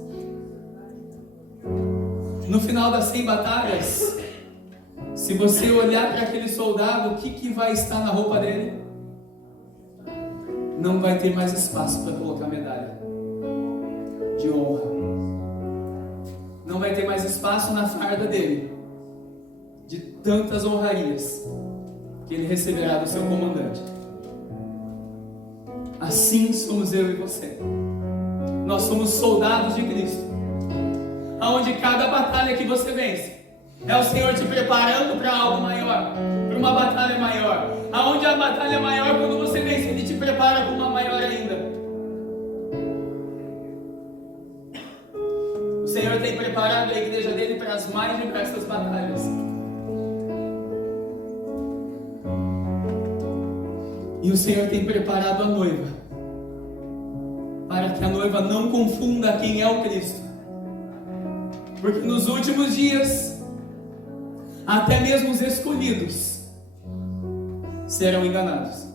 No final das 100 batalhas, se você olhar para aquele soldado, o que vai estar na roupa dele? Não vai ter mais espaço para colocar medalha de honra. Não vai ter mais espaço na farda dele, de tantas honrarias que ele receberá do seu comandante. Assim somos eu e você. Nós somos soldados de Cristo, aonde cada batalha que você vence é o Senhor te preparando para algo maior, para uma batalha maior. Aonde a batalha é maior, quando você vence, Ele te prepara para uma maior ainda. O Senhor tem preparado a igreja dele para as mais diversas batalhas. E o Senhor tem preparado a noiva, para que a noiva não confunda quem é o Cristo. Porque nos últimos dias, até mesmo os escolhidos serão enganados.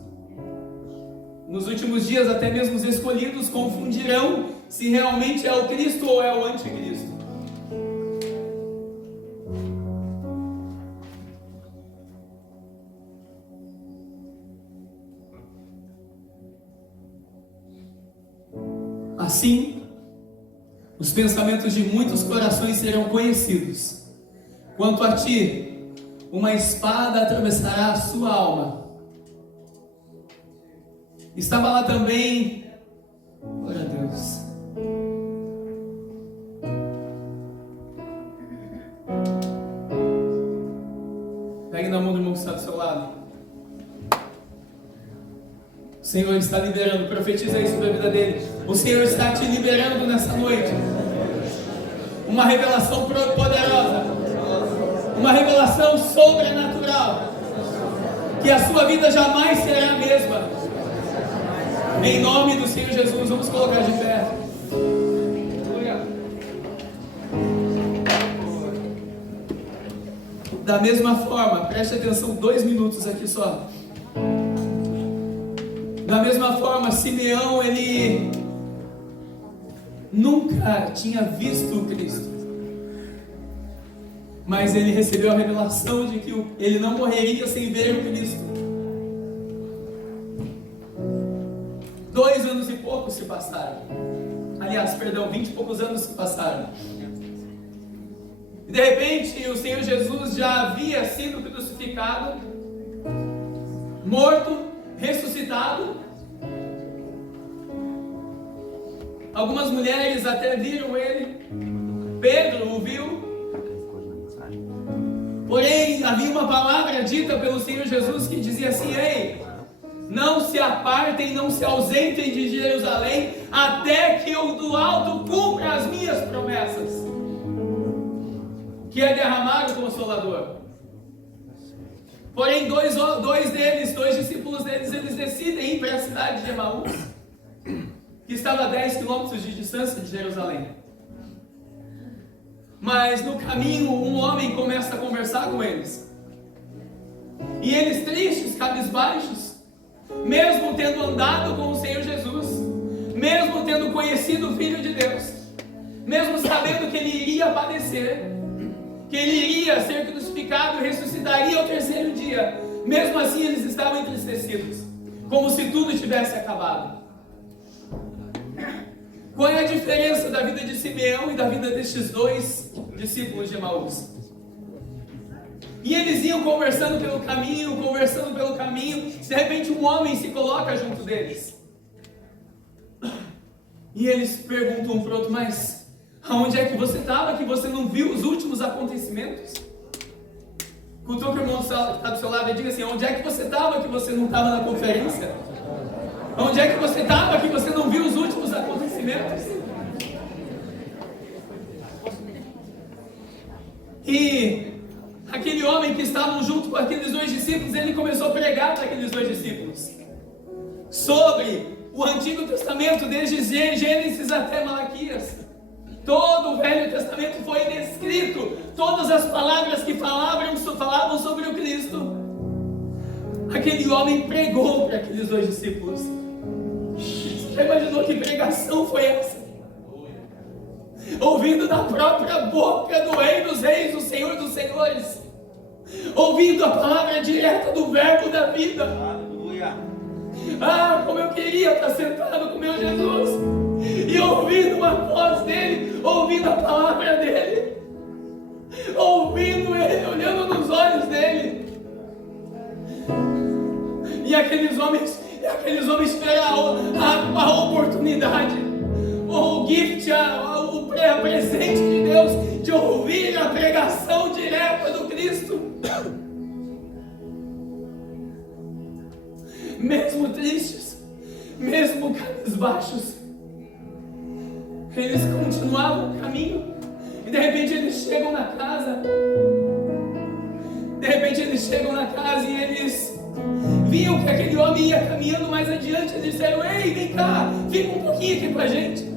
Nos últimos dias, até mesmo os escolhidos confundirão se realmente é o Cristo ou é o anticristo. Assim, os pensamentos de muitos corações serão conhecidos. Quanto a ti, uma espada atravessará a sua alma. Estava lá também, glória a Deus, pegue na mão do irmão que está do seu lado. O Senhor está liberando, profetiza isso sobre a vida dele. O Senhor está te liberando nessa noite. Uma revelação poderosa, uma revelação sobrenatural, que a sua vida jamais será a mesma. Em nome do Senhor Jesus, vamos colocar de pé. Da mesma forma, preste atenção, 2 minutos aqui só. Da mesma forma, Simeão, ele nunca tinha visto o Cristo, mas ele recebeu a revelação de que ele não morreria sem ver o Cristo. 2 anos e pouco se passaram, Aliás, perdão, 20 e poucos anos se passaram. E de repente o Senhor Jesus já havia sido crucificado, morto, ressuscitado. Algumas mulheres até viram ele. Pedro o viu. Porém, havia uma palavra dita pelo Senhor Jesus que dizia assim: ei, não se apartem, não se ausentem de Jerusalém, até que eu do alto cumpra as minhas promessas, que é derramar o Consolador. Porém, dois discípulos deles, eles decidem ir para a cidade de Emaús, que estava a 10 quilômetros de distância de Jerusalém. Mas no caminho, um homem começa a conversar com eles. E eles tristes, cabisbaixos, mesmo tendo andado com o Senhor Jesus, mesmo tendo conhecido o Filho de Deus, mesmo sabendo que ele iria padecer, que ele iria ser crucificado e ressuscitaria ao terceiro dia, mesmo assim eles estavam entristecidos, como se tudo tivesse acabado. Qual é a diferença da vida de Simeão e da vida destes dois discípulos de Emaús? E eles iam conversando pelo caminho, de repente um homem se coloca junto deles. E eles perguntam um para o outro: mas aonde é que você estava, que você não viu os últimos acontecimentos? Cutuca o irmão que está do seu lado e diga assim: onde é que você estava, que você não estava na conferência? Onde é que você estava, que você não viu os últimos acontecimentos? E aquele homem que estava junto com aqueles dois discípulos, ele começou a pregar para aqueles dois discípulos sobre o Antigo Testamento, desde Gênesis até Malaquias. Todo o Velho Testamento foi descrito, todas as palavras que falavam sobre o Cristo. Aquele homem pregou para aqueles dois discípulos. Você já imaginou que pregação foi essa? Ouvindo da própria boca do Rei dos Reis, do Senhor dos Senhores, ouvindo a palavra direta do Verbo da vida. Aleluia. Ah, como eu queria estar sentado com meu Jesus e ouvindo a voz dele, ouvindo a palavra dele, ouvindo ele, olhando nos olhos dele. E aqueles homens tiveram a oportunidade, o gift, o presente de Deus, de ouvir a pregação direta do Cristo. Mesmo tristes, mesmo cabisbaixos, eles continuavam o caminho. E de repente eles chegam na casa. E eles viam que aquele homem ia caminhando mais adiante. Eles disseram: ei, vem cá, fica um pouquinho aqui com a gente.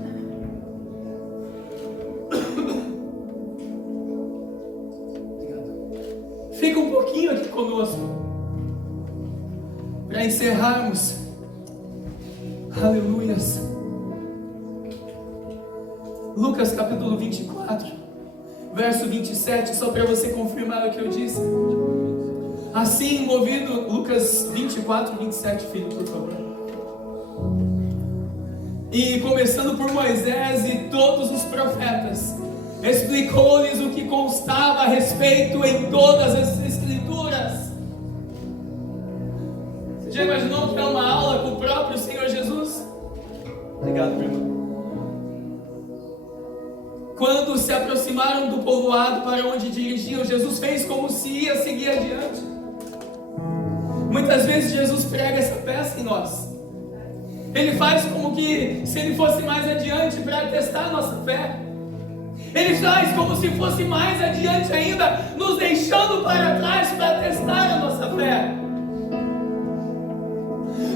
Fica um pouquinho aqui conosco. Para encerrarmos. Aleluias. Lucas capítulo 24, verso 27, só para você confirmar o que eu disse. Assim, movido, Lucas 24, 27, filho, por favor. E começando por Moisés e todos os profetas, explicou-lhes o que constava a respeito em todas as escrituras. Você já imaginou que é uma aula com o próprio Senhor Jesus? Obrigado, meu irmão. Quando se aproximaram do povoado para onde dirigiam, Jesus fez como se ia seguir adiante. Muitas vezes Jesus prega essa peça em nós. Ele faz como que se ele fosse mais adiante para testar a nossa fé. Ele faz como se fosse mais adiante ainda, nos deixando para trás para testar a nossa fé.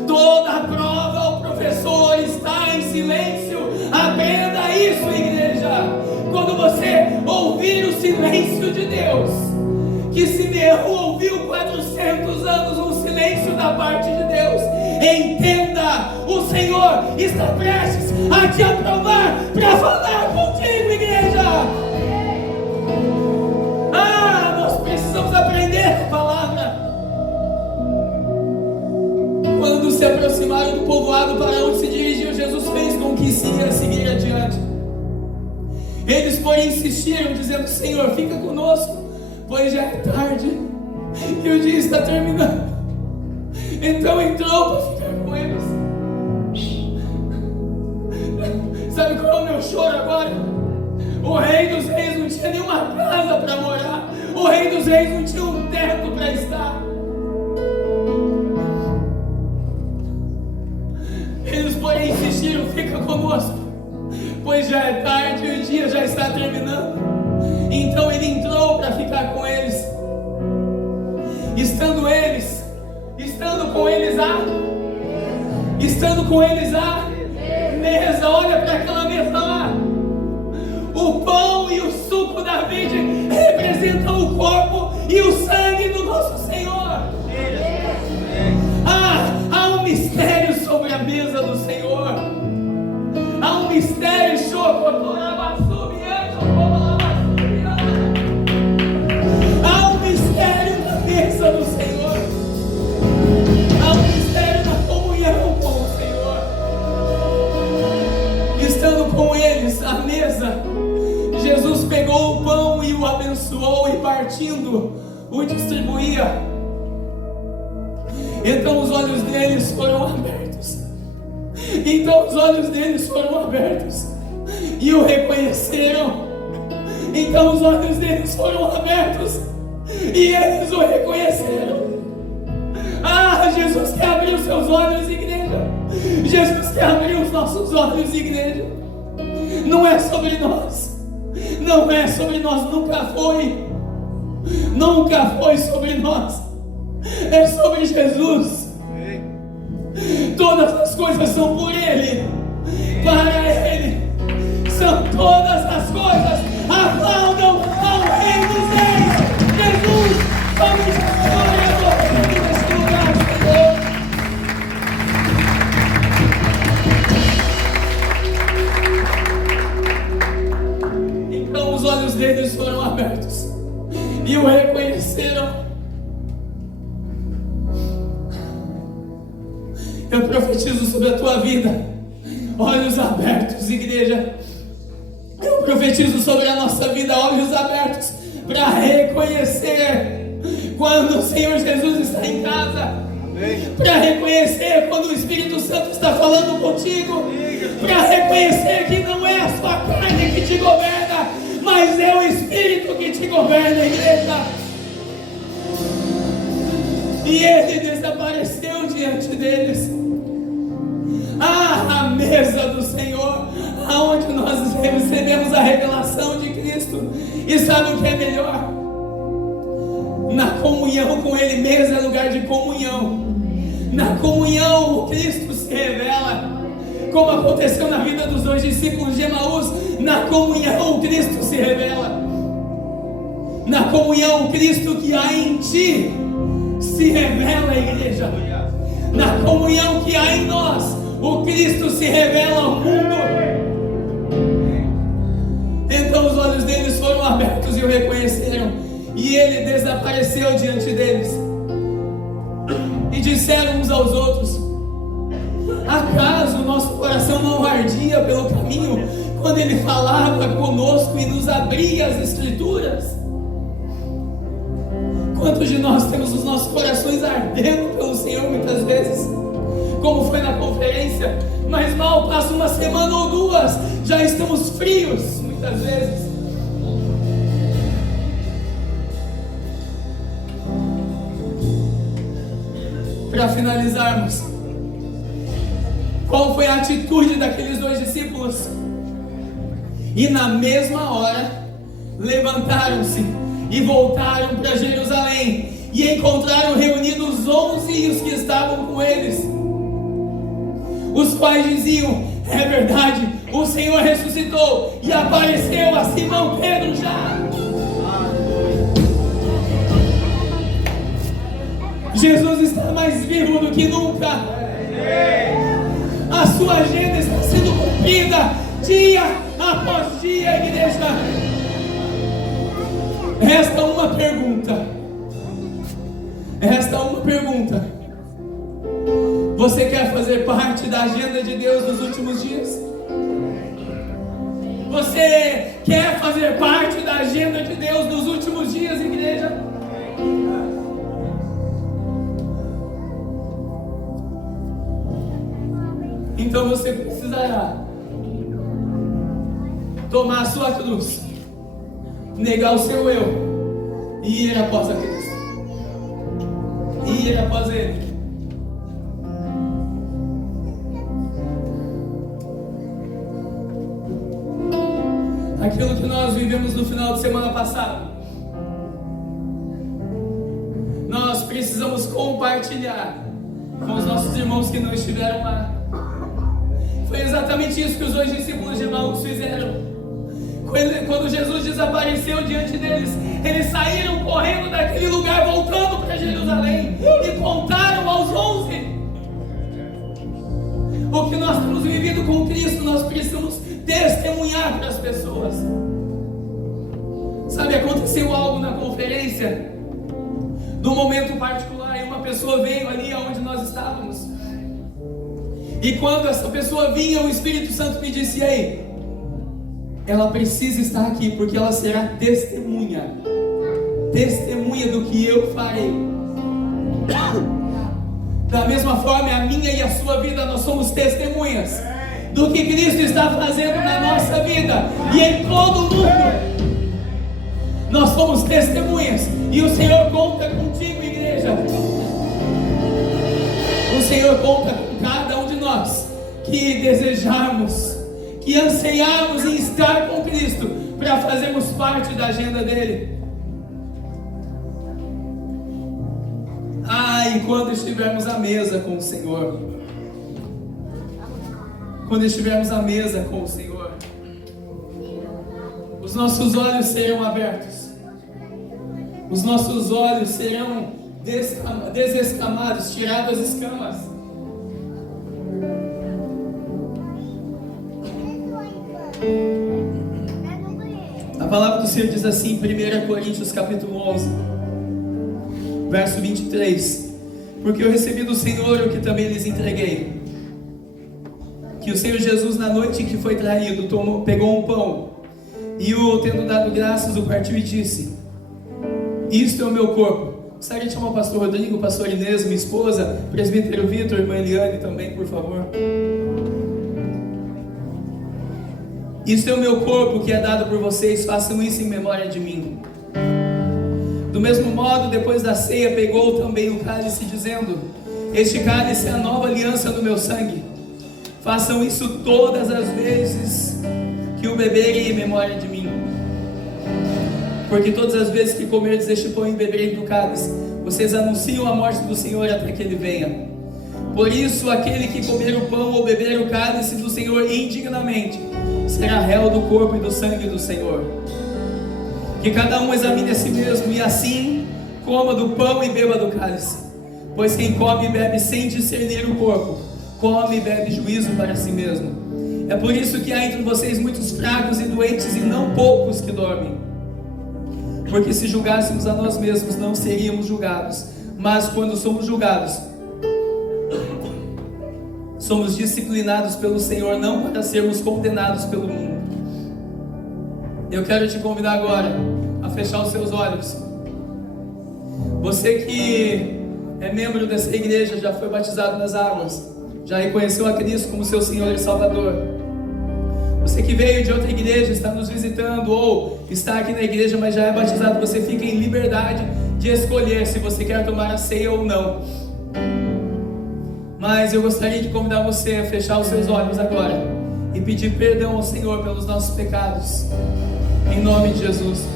Toda a prova, o professor está em silêncio. Aprenda isso, igreja. Quando você ouvir o silêncio de Deus, que Simeão ouviu 400 anos um silêncio da parte de Deus, entenda, o Senhor está prestes a te aprovar para falar contigo, igreja. Ah, nós precisamos aprender a palavra. Quando se aproximaram do povoado para onde se dirigiu, Jesus fez com que pertencia seguir adiante. Eles, porém, insistiram, dizendo: Senhor, fica conosco, pois já é tarde e o dia está terminando. Então entrou para ficar com eles. Sabe qual é o meu choro agora? O Rei dos Reis não tinha nenhuma casa para morar. O Rei dos Reis não tinha um teto para estar. Eles, porém, insistiram: fica conosco, pois já é tarde e o dia já está terminando. Então ele entrou para ficar com eles. Estando com eles à mesa, olha para aquela mesa lá. O pão e o suco da vide representam o corpo e o sangue do nosso Senhor. Há um mistério sobre a mesa do Senhor. Há um mistério, há um mistério na mesa do Senhor. Há um mistério na comunhão com o Senhor. Estando com eles à mesa, Jesus pegou o pão e o abençoou, e partindo, o distribuía. Então os olhos deles foram abertos. E o reconheceram. Então os olhos deles foram abertos e eles o reconheceram. Jesus quer abrir os seus olhos, igreja. Jesus quer abrir os nossos olhos, igreja. Não é sobre nós. Não é sobre nós, nunca foi. Nunca foi sobre nós. É sobre Jesus. Todas as coisas são por Ele, para Ele são todas as coisas. Aplaudam ao Rei dos Reis, Jesus. Vamos a glória do Rei neste lugar, Senhor. Então os olhos deles foram abertos e o reconheceram. Eu profetizo sobre a tua vida, olhos abertos, igreja. Eu profetizo sobre a nossa vida, olhos abertos, para reconhecer quando o Senhor Jesus está em casa, para reconhecer quando o Espírito Santo está falando contigo, para reconhecer que não é a sua carne que te governa, mas é o Espírito que te governa, igreja. E ele desapareceu diante deles. A mesa do Senhor, aonde nós recebemos a revelação de Cristo. E sabe o que é melhor? Na comunhão com Ele. Mesa é lugar de comunhão. Na comunhão o Cristo se revela, como aconteceu na vida dos dois discípulos de Emaús. Na comunhão o Cristo se revela. Na comunhão o Cristo que há em ti se revela, igreja. Na comunhão que há em nós, o Cristo se revela ao mundo. Então os olhos deles foram abertos e o reconheceram, e ele desapareceu diante deles. E disseram uns aos outros: acaso o nosso coração não ardia pelo caminho, quando ele falava conosco e nos abria as Escrituras? Quantos de nós temos os nossos corações ardendo pelo Senhor muitas vezes? Como foi na conferência, mas mal passa uma semana ou duas, já estamos frios muitas vezes. Para finalizarmos, qual foi a atitude daqueles dois discípulos? E na mesma hora levantaram-se e voltaram para Jerusalém, e encontraram reunidos 11 e os que estavam com eles, os quais diziam: é verdade, o Senhor ressuscitou e apareceu a Simão Pedro já. Jesus está mais vivo do que nunca. A sua agenda está sendo cumprida dia após dia, igreja. Resta uma pergunta. Você quer fazer parte da agenda de Deus nos últimos dias? Você quer fazer parte da agenda de Deus nos últimos dias, igreja? Então você precisará tomar a sua cruz, negar o seu eu e ir após a Cristo. Ir após Ele. Aquilo que nós vivemos no final de semana passado, nós precisamos compartilhar com os nossos irmãos que não estiveram lá. Foi exatamente isso que os dois discípulos de Emaús fizeram. Quando Jesus desapareceu diante deles, eles saíram correndo daquele lugar, voltando para Jerusalém, e contaram aos 11. O que nós temos vivido com Cristo, nós precisamos testemunhar para as pessoas. Sabe, aconteceu algo na conferência, num momento particular, e uma pessoa veio ali aonde nós estávamos. E quando essa pessoa vinha, o Espírito Santo me disse: ei, ela precisa estar aqui, porque ela será testemunha do que eu farei. Da mesma forma, a minha e a sua vida, nós somos testemunhas do que Cristo está fazendo na nossa vida e em todo o mundo. Nós somos testemunhas, e o Senhor conta contigo, igreja. O Senhor conta com cada um de nós que desejamos, que anseiamos em estar com Cristo, para fazermos parte da agenda dele. E quando estivermos à mesa com o Senhor, quando estivermos à mesa com o Senhor, os nossos olhos serão abertos, os nossos olhos serão desescamados, tiradas as escamas. A palavra do Senhor diz assim, 1 Coríntios capítulo 11, verso 23: porque eu recebi do Senhor o que também lhes entreguei, que o Senhor Jesus, na noite em que foi traído, pegou um pão, e tendo dado graças, o partiu e disse: isto é o meu corpo. Gostaria de chamar o pastor Rodrigo, o pastor Inês, minha esposa, presbítero Vitor, irmã Eliane também, por favor. Isto é o meu corpo que é dado por vocês, façam isso em memória de mim. Do mesmo modo, depois da ceia, pegou também o cálice, dizendo: este cálice é a nova aliança do meu sangue. Façam isso todas as vezes que o beberem em memória de mim. Porque todas as vezes que comerdes este pão e beberem do cálice, vocês anunciam a morte do Senhor até que Ele venha. Por isso, aquele que comer o pão ou beber o cálice do Senhor indignamente, será réu do corpo e do sangue do Senhor. Que cada um examine a si mesmo, e assim coma do pão e beba do cálice. Pois quem come e bebe sem discernir o corpo, come e bebe juízo para si mesmo. É por isso que há entre vocês muitos fracos e doentes, e não poucos que dormem. Porque se julgássemos a nós mesmos, não seríamos julgados. Mas quando somos julgados, somos disciplinados pelo Senhor, não para sermos condenados pelo mundo. Eu quero te convidar agora a fechar os seus olhos. Você que é membro dessa igreja, já foi batizado nas águas, já reconheceu a Cristo como seu Senhor e Salvador. Você que veio de outra igreja, está nos visitando, ou está aqui na igreja, mas já é batizado, você fica em liberdade de escolher se você quer tomar a ceia ou não. Mas eu gostaria de convidar você a fechar os seus olhos agora e pedir perdão ao Senhor pelos nossos pecados, em nome de Jesus.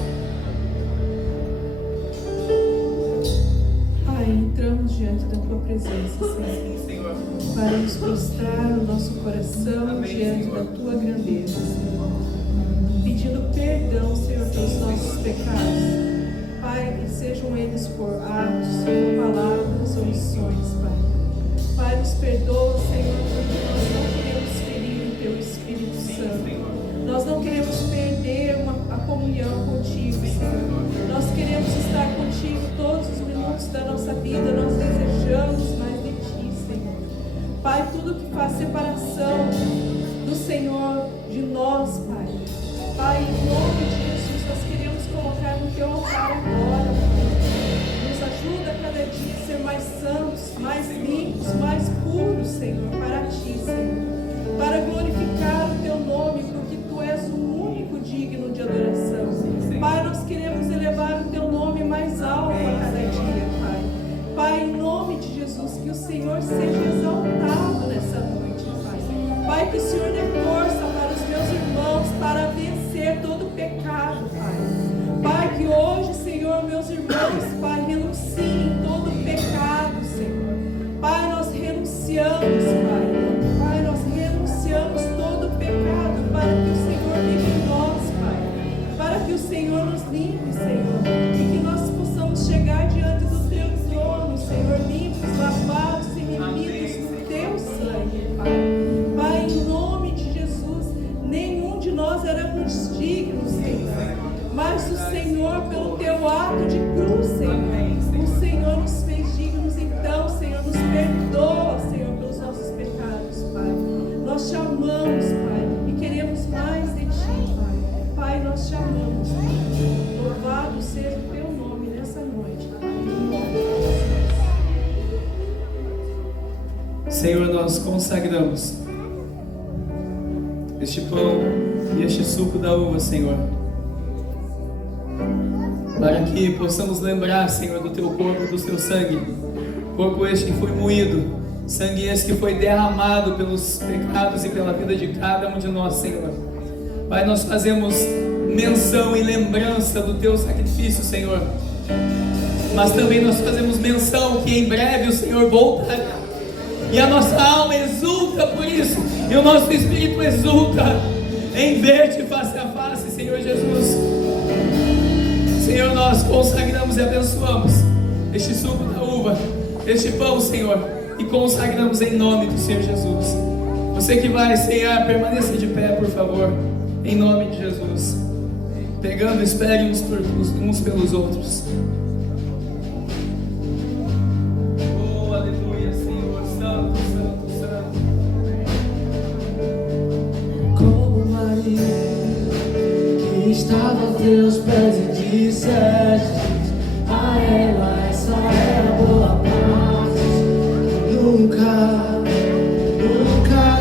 Pai, entramos diante da Tua presença, Senhor, para nos prostrar o nosso coração diante da Tua grandeza, Senhor, pedindo perdão, Senhor, pelos nossos pecados. Pai, que sejam eles por atos, por palavras ou ações, Pai. Pai, nos perdoa, Senhor, porque nós não queremos ferir o Teu Espírito Santo. Nós não queremos perder a comunhão contigo, Senhor. Nós queremos estar contigo todos os minutos da nossa vida. Nós desejamos mais de Ti, Senhor. Pai, tudo que faz separação do Senhor de nós, Pai, teu altar agora, Pai. Nos ajuda a cada dia a ser mais santos, mais limpos, mais puros, Senhor, para ti, Senhor. Para glorificar o teu nome, porque tu és o único digno de adoração. Pai, nós queremos elevar o teu nome mais alto a cada dia, Pai. Pai, em nome de Jesus, que o Senhor seja exaltado nessa noite, Pai. Pai, que o Senhor dê força para os meus irmãos para vencer todo pecado, Pai. Pai, que hoje, Senhor, meus irmãos, Pai, renunciem todo pecado, Senhor. Pai, nós renunciamos, Pai. Pai, nós renunciamos todo pecado para que o Senhor viva em nós, Pai. Para que o Senhor nos limpe, Senhor. E que nós possamos chegar diante do teu trono, Senhor, limpos, lavados e remidos no teu sangue, Pai. Pai, em nome de Jesus, nenhum de nós éramos dignos, Senhor. Mas o Senhor, pelo teu ato de cruz, Senhor, o Senhor nos fez dignos. Então, Senhor, nos perdoa, Senhor, pelos nossos pecados, Pai. Nós te amamos, Pai, e queremos mais de ti, Pai. Pai, nós te amamos, Pai. Louvado seja o teu nome nessa noite, Pai. Em nome de Jesus. Senhor, nós consagramos este pão e este suco da uva, Senhor, para que possamos lembrar, Senhor, do teu corpo e do teu sangue. Corpo este que foi moído, sangue esse que foi derramado pelos pecados e pela vida de cada um de nós, Senhor. Pai, nós fazemos menção e lembrança do teu sacrifício, Senhor, mas também nós fazemos menção que em breve o Senhor voltará, e a nossa alma exulta por isso, e o nosso espírito exulta em ver-te face a face, Senhor Jesus. Senhor, nós consagramos e abençoamos este suco da uva, este pão, Senhor, e consagramos em nome do Senhor Jesus. Você que vai ceiar, permaneça de pé, por favor, em nome de Jesus. Pegando, espere uns pelos outros. Oh, aleluia, Senhor, santo, santo, santo. Como Maria, que estava aos teus pés e disseste a ela, essa é a boa parte, nunca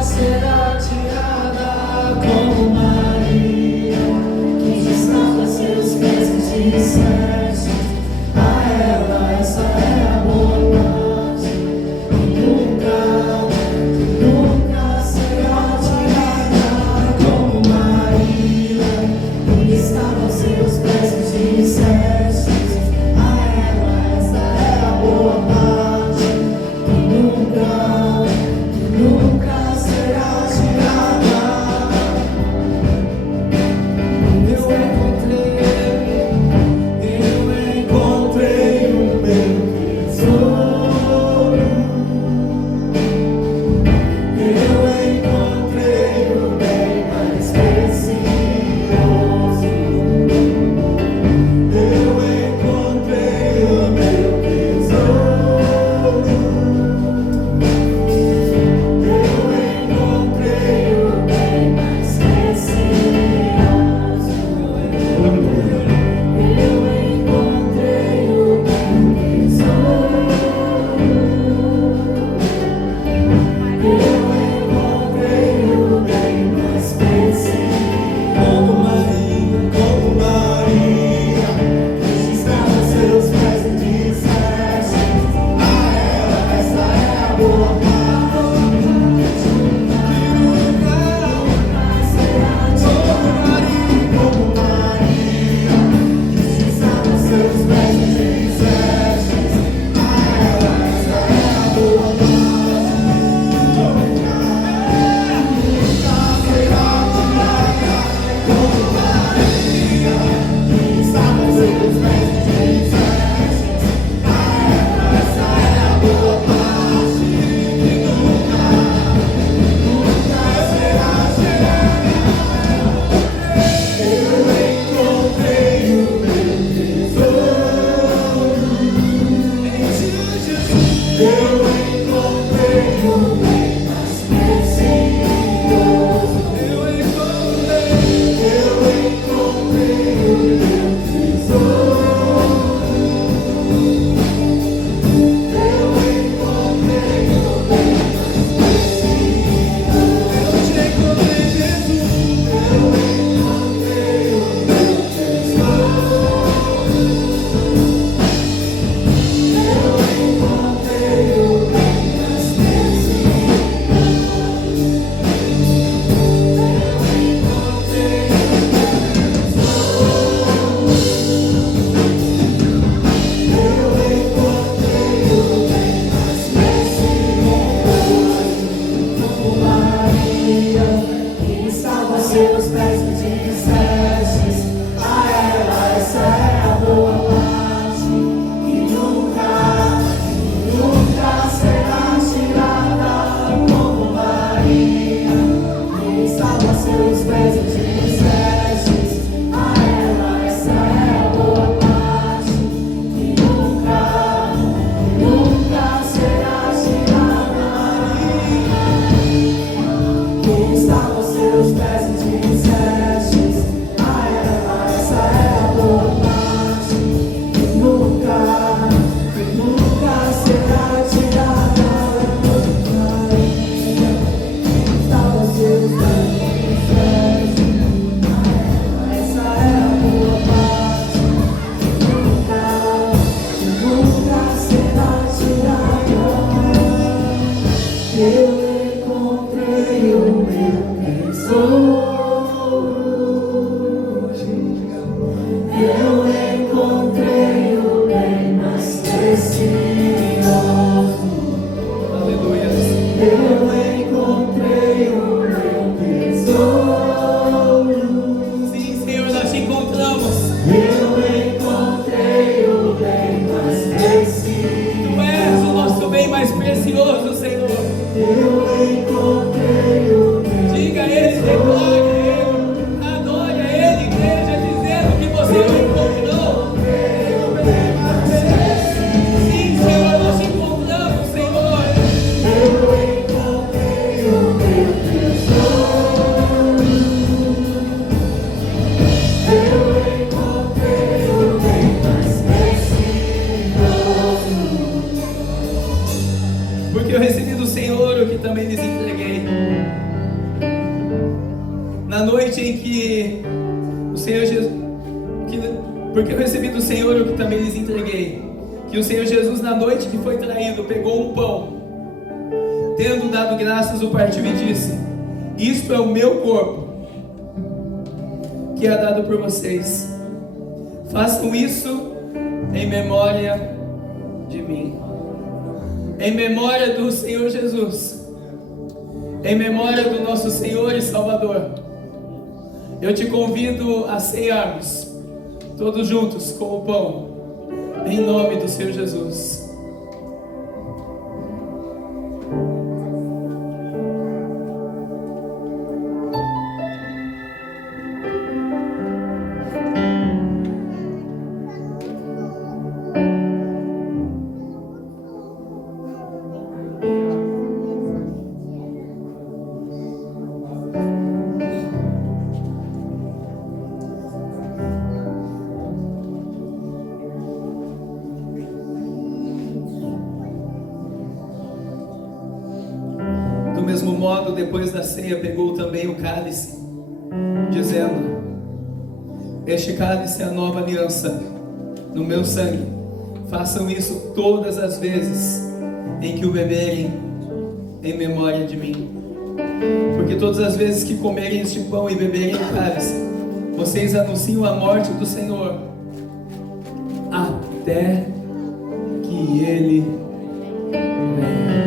será tirada. Como Maria, que estava aos teus pés e disseste a ela, essa é a boa parte, nunca será tirada. Como Maria, que estava aos seus pés e disseste também lhes entreguei. Na noite em que o Senhor Jesus, porque eu recebi do Senhor o que também lhes entreguei, que o Senhor Jesus, na noite que foi traído, pegou um pão, tendo dado graças, o partiu e disse: isto é o meu corpo, que é dado por vocês. Façam isso em memória de mim. Em memória do Senhor Jesus, em memória do nosso Senhor e Salvador, eu te convido a cearmos todos juntos com o pão, em nome do Senhor Jesus. Do mesmo modo, depois da ceia, pegou também o cálice, dizendo: este cálice é a nova aliança no meu sangue. Façam isso todas as vezes em que o beberem, em memória de mim. Porque todas as vezes que comerem este pão e beberem o cálice, vocês anunciam a morte do Senhor, até que Ele venha.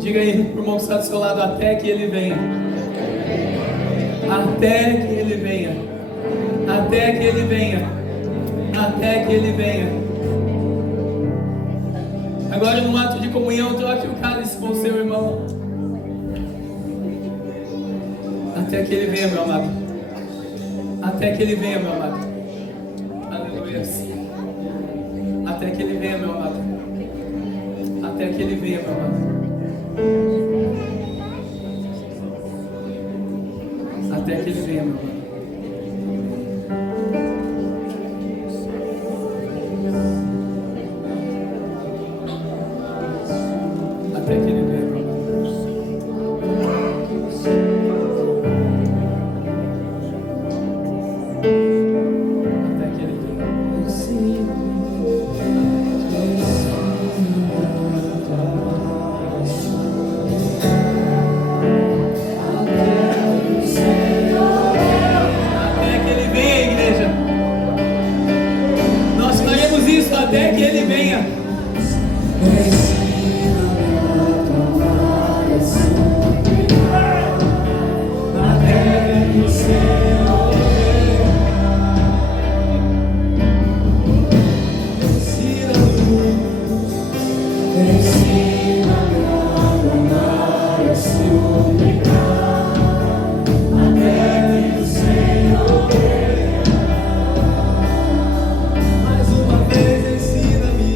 Diga aí para o irmão que está do seu lado: até que Ele venha. Até que Ele venha. Até que Ele venha. Até que Ele venha. Agora, no ato de comunhão, troque o cálice com o seu irmão. Até que Ele venha, meu amado. Até que Ele venha, meu amado. Aleluia. Até que Ele venha, meu amado. Até que Ele venha, meu amado. Até que Ele venha, meu amado. Até que Ele venha, meu amado. Até que Ele venha. Até que Ele venha. Mais uma vez ensina-me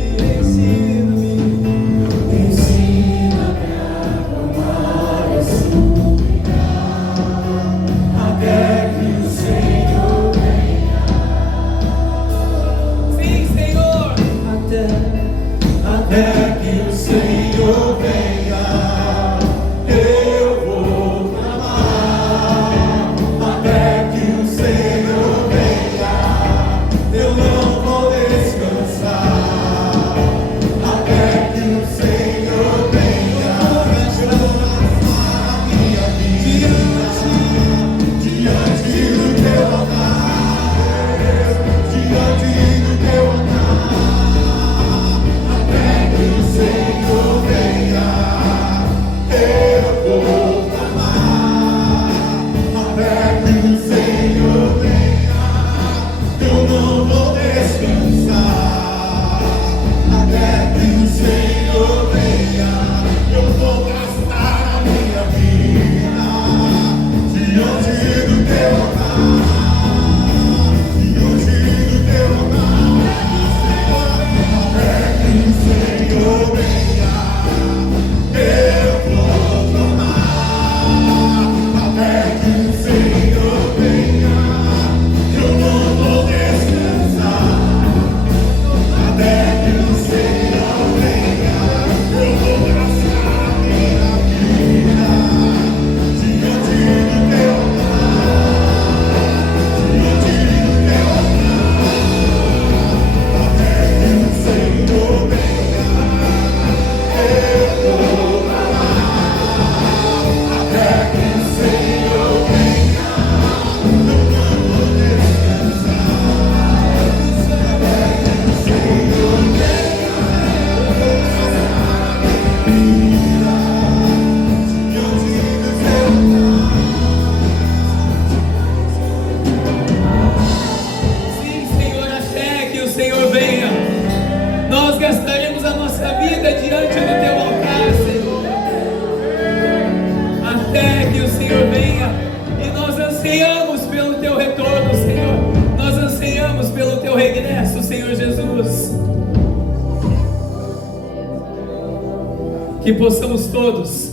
que possamos todos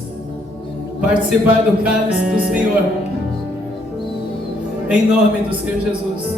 participar do cálice do Senhor, em nome do Senhor Jesus.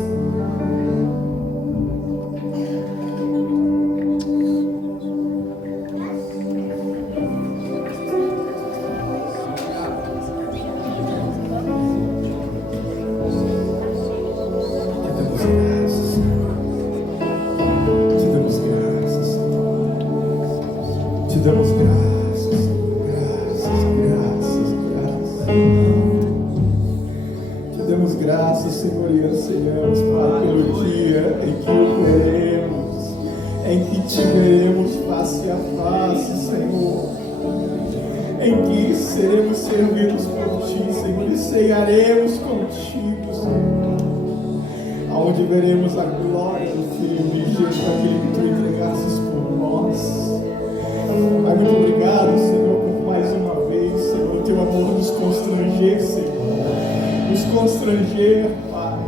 Ceiaremos contigo, Senhor, aonde veremos a glória do Filho unigênito, aquele que tu entregastes por nós. Pai, muito obrigado, Senhor, por mais uma vez, Senhor, o teu amor nos constranger, Senhor, nos constranger, Pai,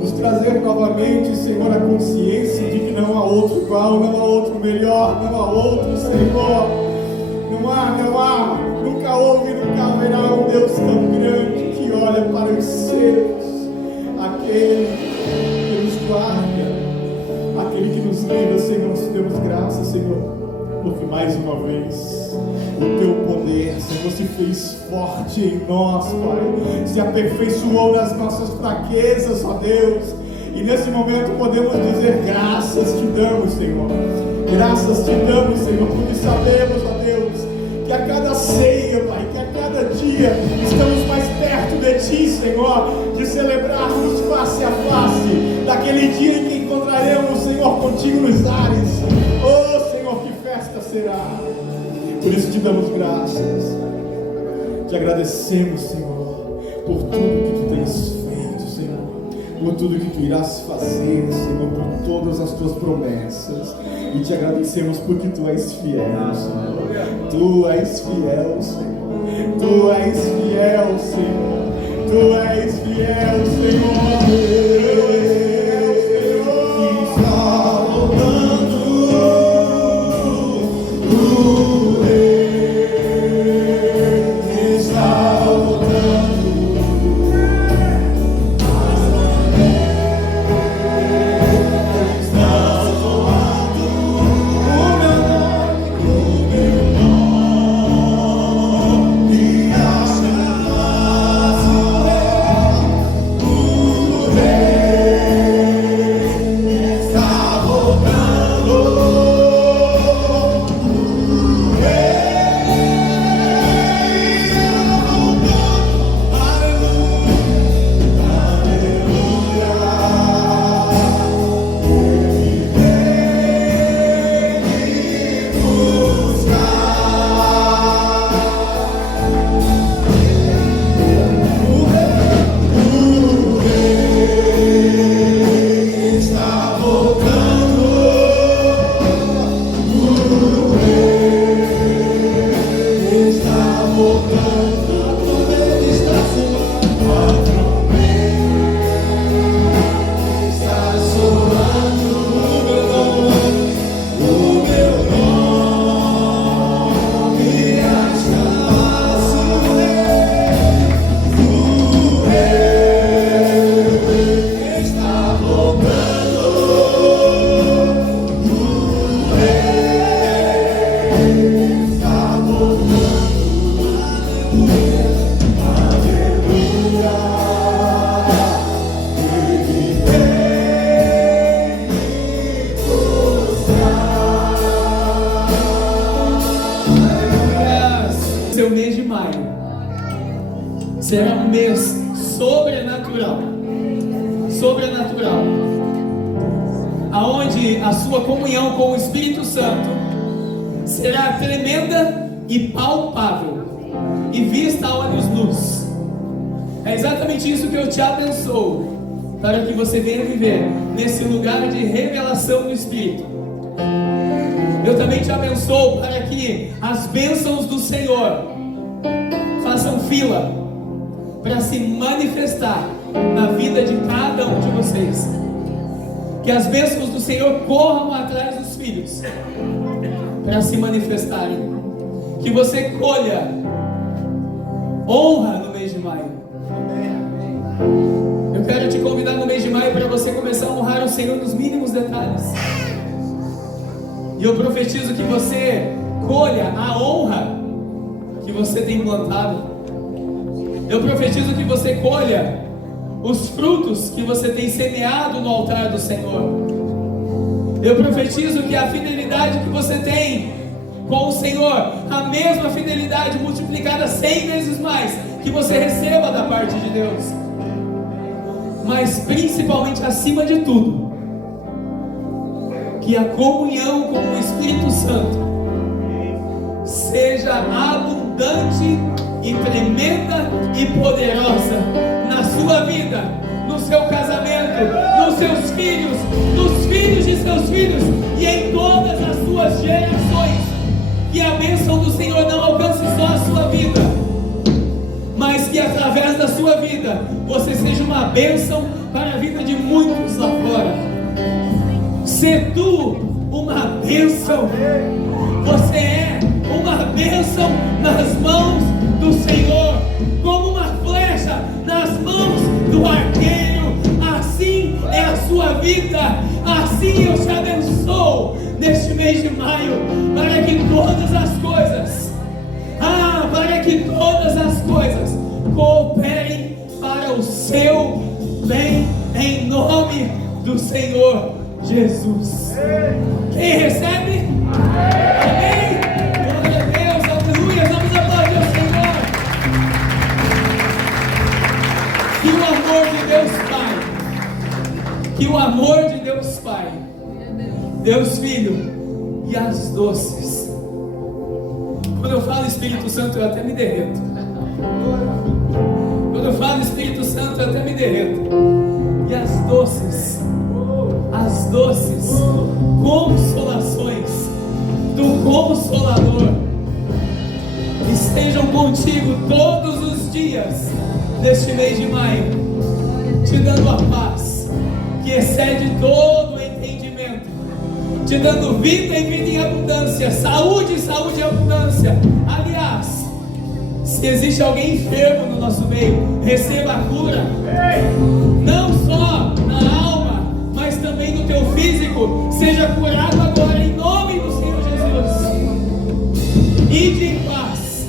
nos trazer novamente, Senhor, a consciência de que não há outro igual, não há outro melhor, não há outro, Senhor, não há, nunca houve, nunca haverá um Deus tão grande que olha para os seus, aquele que nos guarda, aquele que nos livra. Senhor, nós te damos graças, Senhor, porque mais uma vez o teu poder, Senhor, se fez forte em nós, Pai, se aperfeiçoou nas nossas fraquezas, ó Deus, e nesse momento podemos dizer graças te damos, Senhor, graças te damos, Senhor, porque sabemos, ó Deus, que a cada ceia, Pai, que a cada dia estamos mais perto de Ti, Senhor, de celebrarmos face a face daquele dia em que encontraremos, Senhor, contigo nos ares. Oh, Senhor, que festa será! Por isso te damos graças, te agradecemos, Senhor, por tudo que Tu tens feito, Senhor, por tudo que Tu irás fazer, Senhor, por todas as Tuas promessas. E te agradecemos porque Tu és fiel, Senhor. Tu és fiel, Senhor. Tu és fiel, Senhor. Tu és fiel, Senhor. Está voltando o Rei. Está voltando. será um mês sobrenatural, aonde a sua comunhão com o Espírito Santo será tremenda e palpável e vista a olhos nus. É exatamente isso que eu te abençoo, para que você venha viver nesse lugar de revelação do Espírito. Eu também te abençoo para que as bênçãos do Senhor façam fila para se manifestar na vida de cada um de vocês. Que as bênçãos do Senhor corram atrás dos filhos para se manifestarem. que você colha honra no mês de maio. Eu quero te convidar no mês de maio para você começar a honrar o Senhor nos mínimos detalhes. E eu profetizo que você colha a honra que você tem plantado. Eu profetizo que você colha os frutos que você tem semeado no altar do Senhor. Eu profetizo que a fidelidade que você tem com o Senhor, a mesma fidelidade multiplicada 100 vezes mais, que você receba da parte de Deus. Mas principalmente, acima de tudo, que a comunhão com o Espírito Santo seja abundante e tremenda e poderosa na sua vida, no seu casamento, nos seus filhos, nos filhos de seus filhos e em todas as suas gerações. Que a bênção do Senhor não alcance só a sua vida, mas que através da sua vida você seja uma bênção para a vida de muitos lá fora. Se tu uma bênção, você é uma bênção nas mãos do Senhor, como uma flecha nas mãos do arqueiro. Assim é a sua vida, assim eu te abençoo neste mês de maio, para que todas as coisas cooperem para o seu bem, em nome do Senhor Jesus. Quem recebe? Amém? Glória a Deus, aleluia. Vamos aplaudir ao Senhor. Que o amor de Deus Pai, que o amor de Deus Pai, Deus Filho e as doces. Quando eu falo Espírito Santo, eu até me derreto. Quando eu falo Espírito Santo, eu até me derreto. E as doces consolações do Consolador estejam contigo todos os dias deste mês de maio, te dando a paz que excede todo o entendimento, te dando vida e vida em abundância, saúde e abundância. Aliás, se existe alguém enfermo no nosso meio, receba a cura, não só na alma, mas também no teu físico. Seja curado agora em nome do Senhor Jesus. Ide em paz,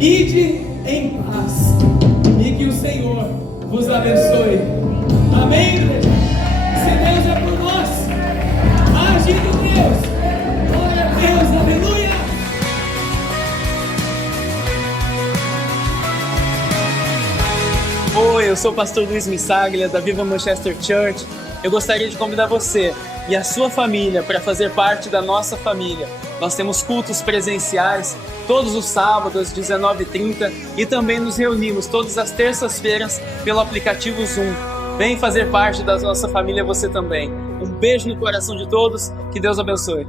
ide em paz, e que o Senhor vos abençoe. Amém, igreja? Se Deus é por nós, agindo Deus, glória a Deus, aleluia. Oi, eu sou o pastor Luiz Missaglia, da Viva Manchester Church. Eu gostaria de convidar você e a sua família para fazer parte da nossa família. Nós temos cultos presenciais todos os sábados às 19h30 e também nos reunimos todas as terças-feiras pelo aplicativo Zoom. Vem fazer parte da nossa família você também. Um beijo no coração de todos, que Deus abençoe.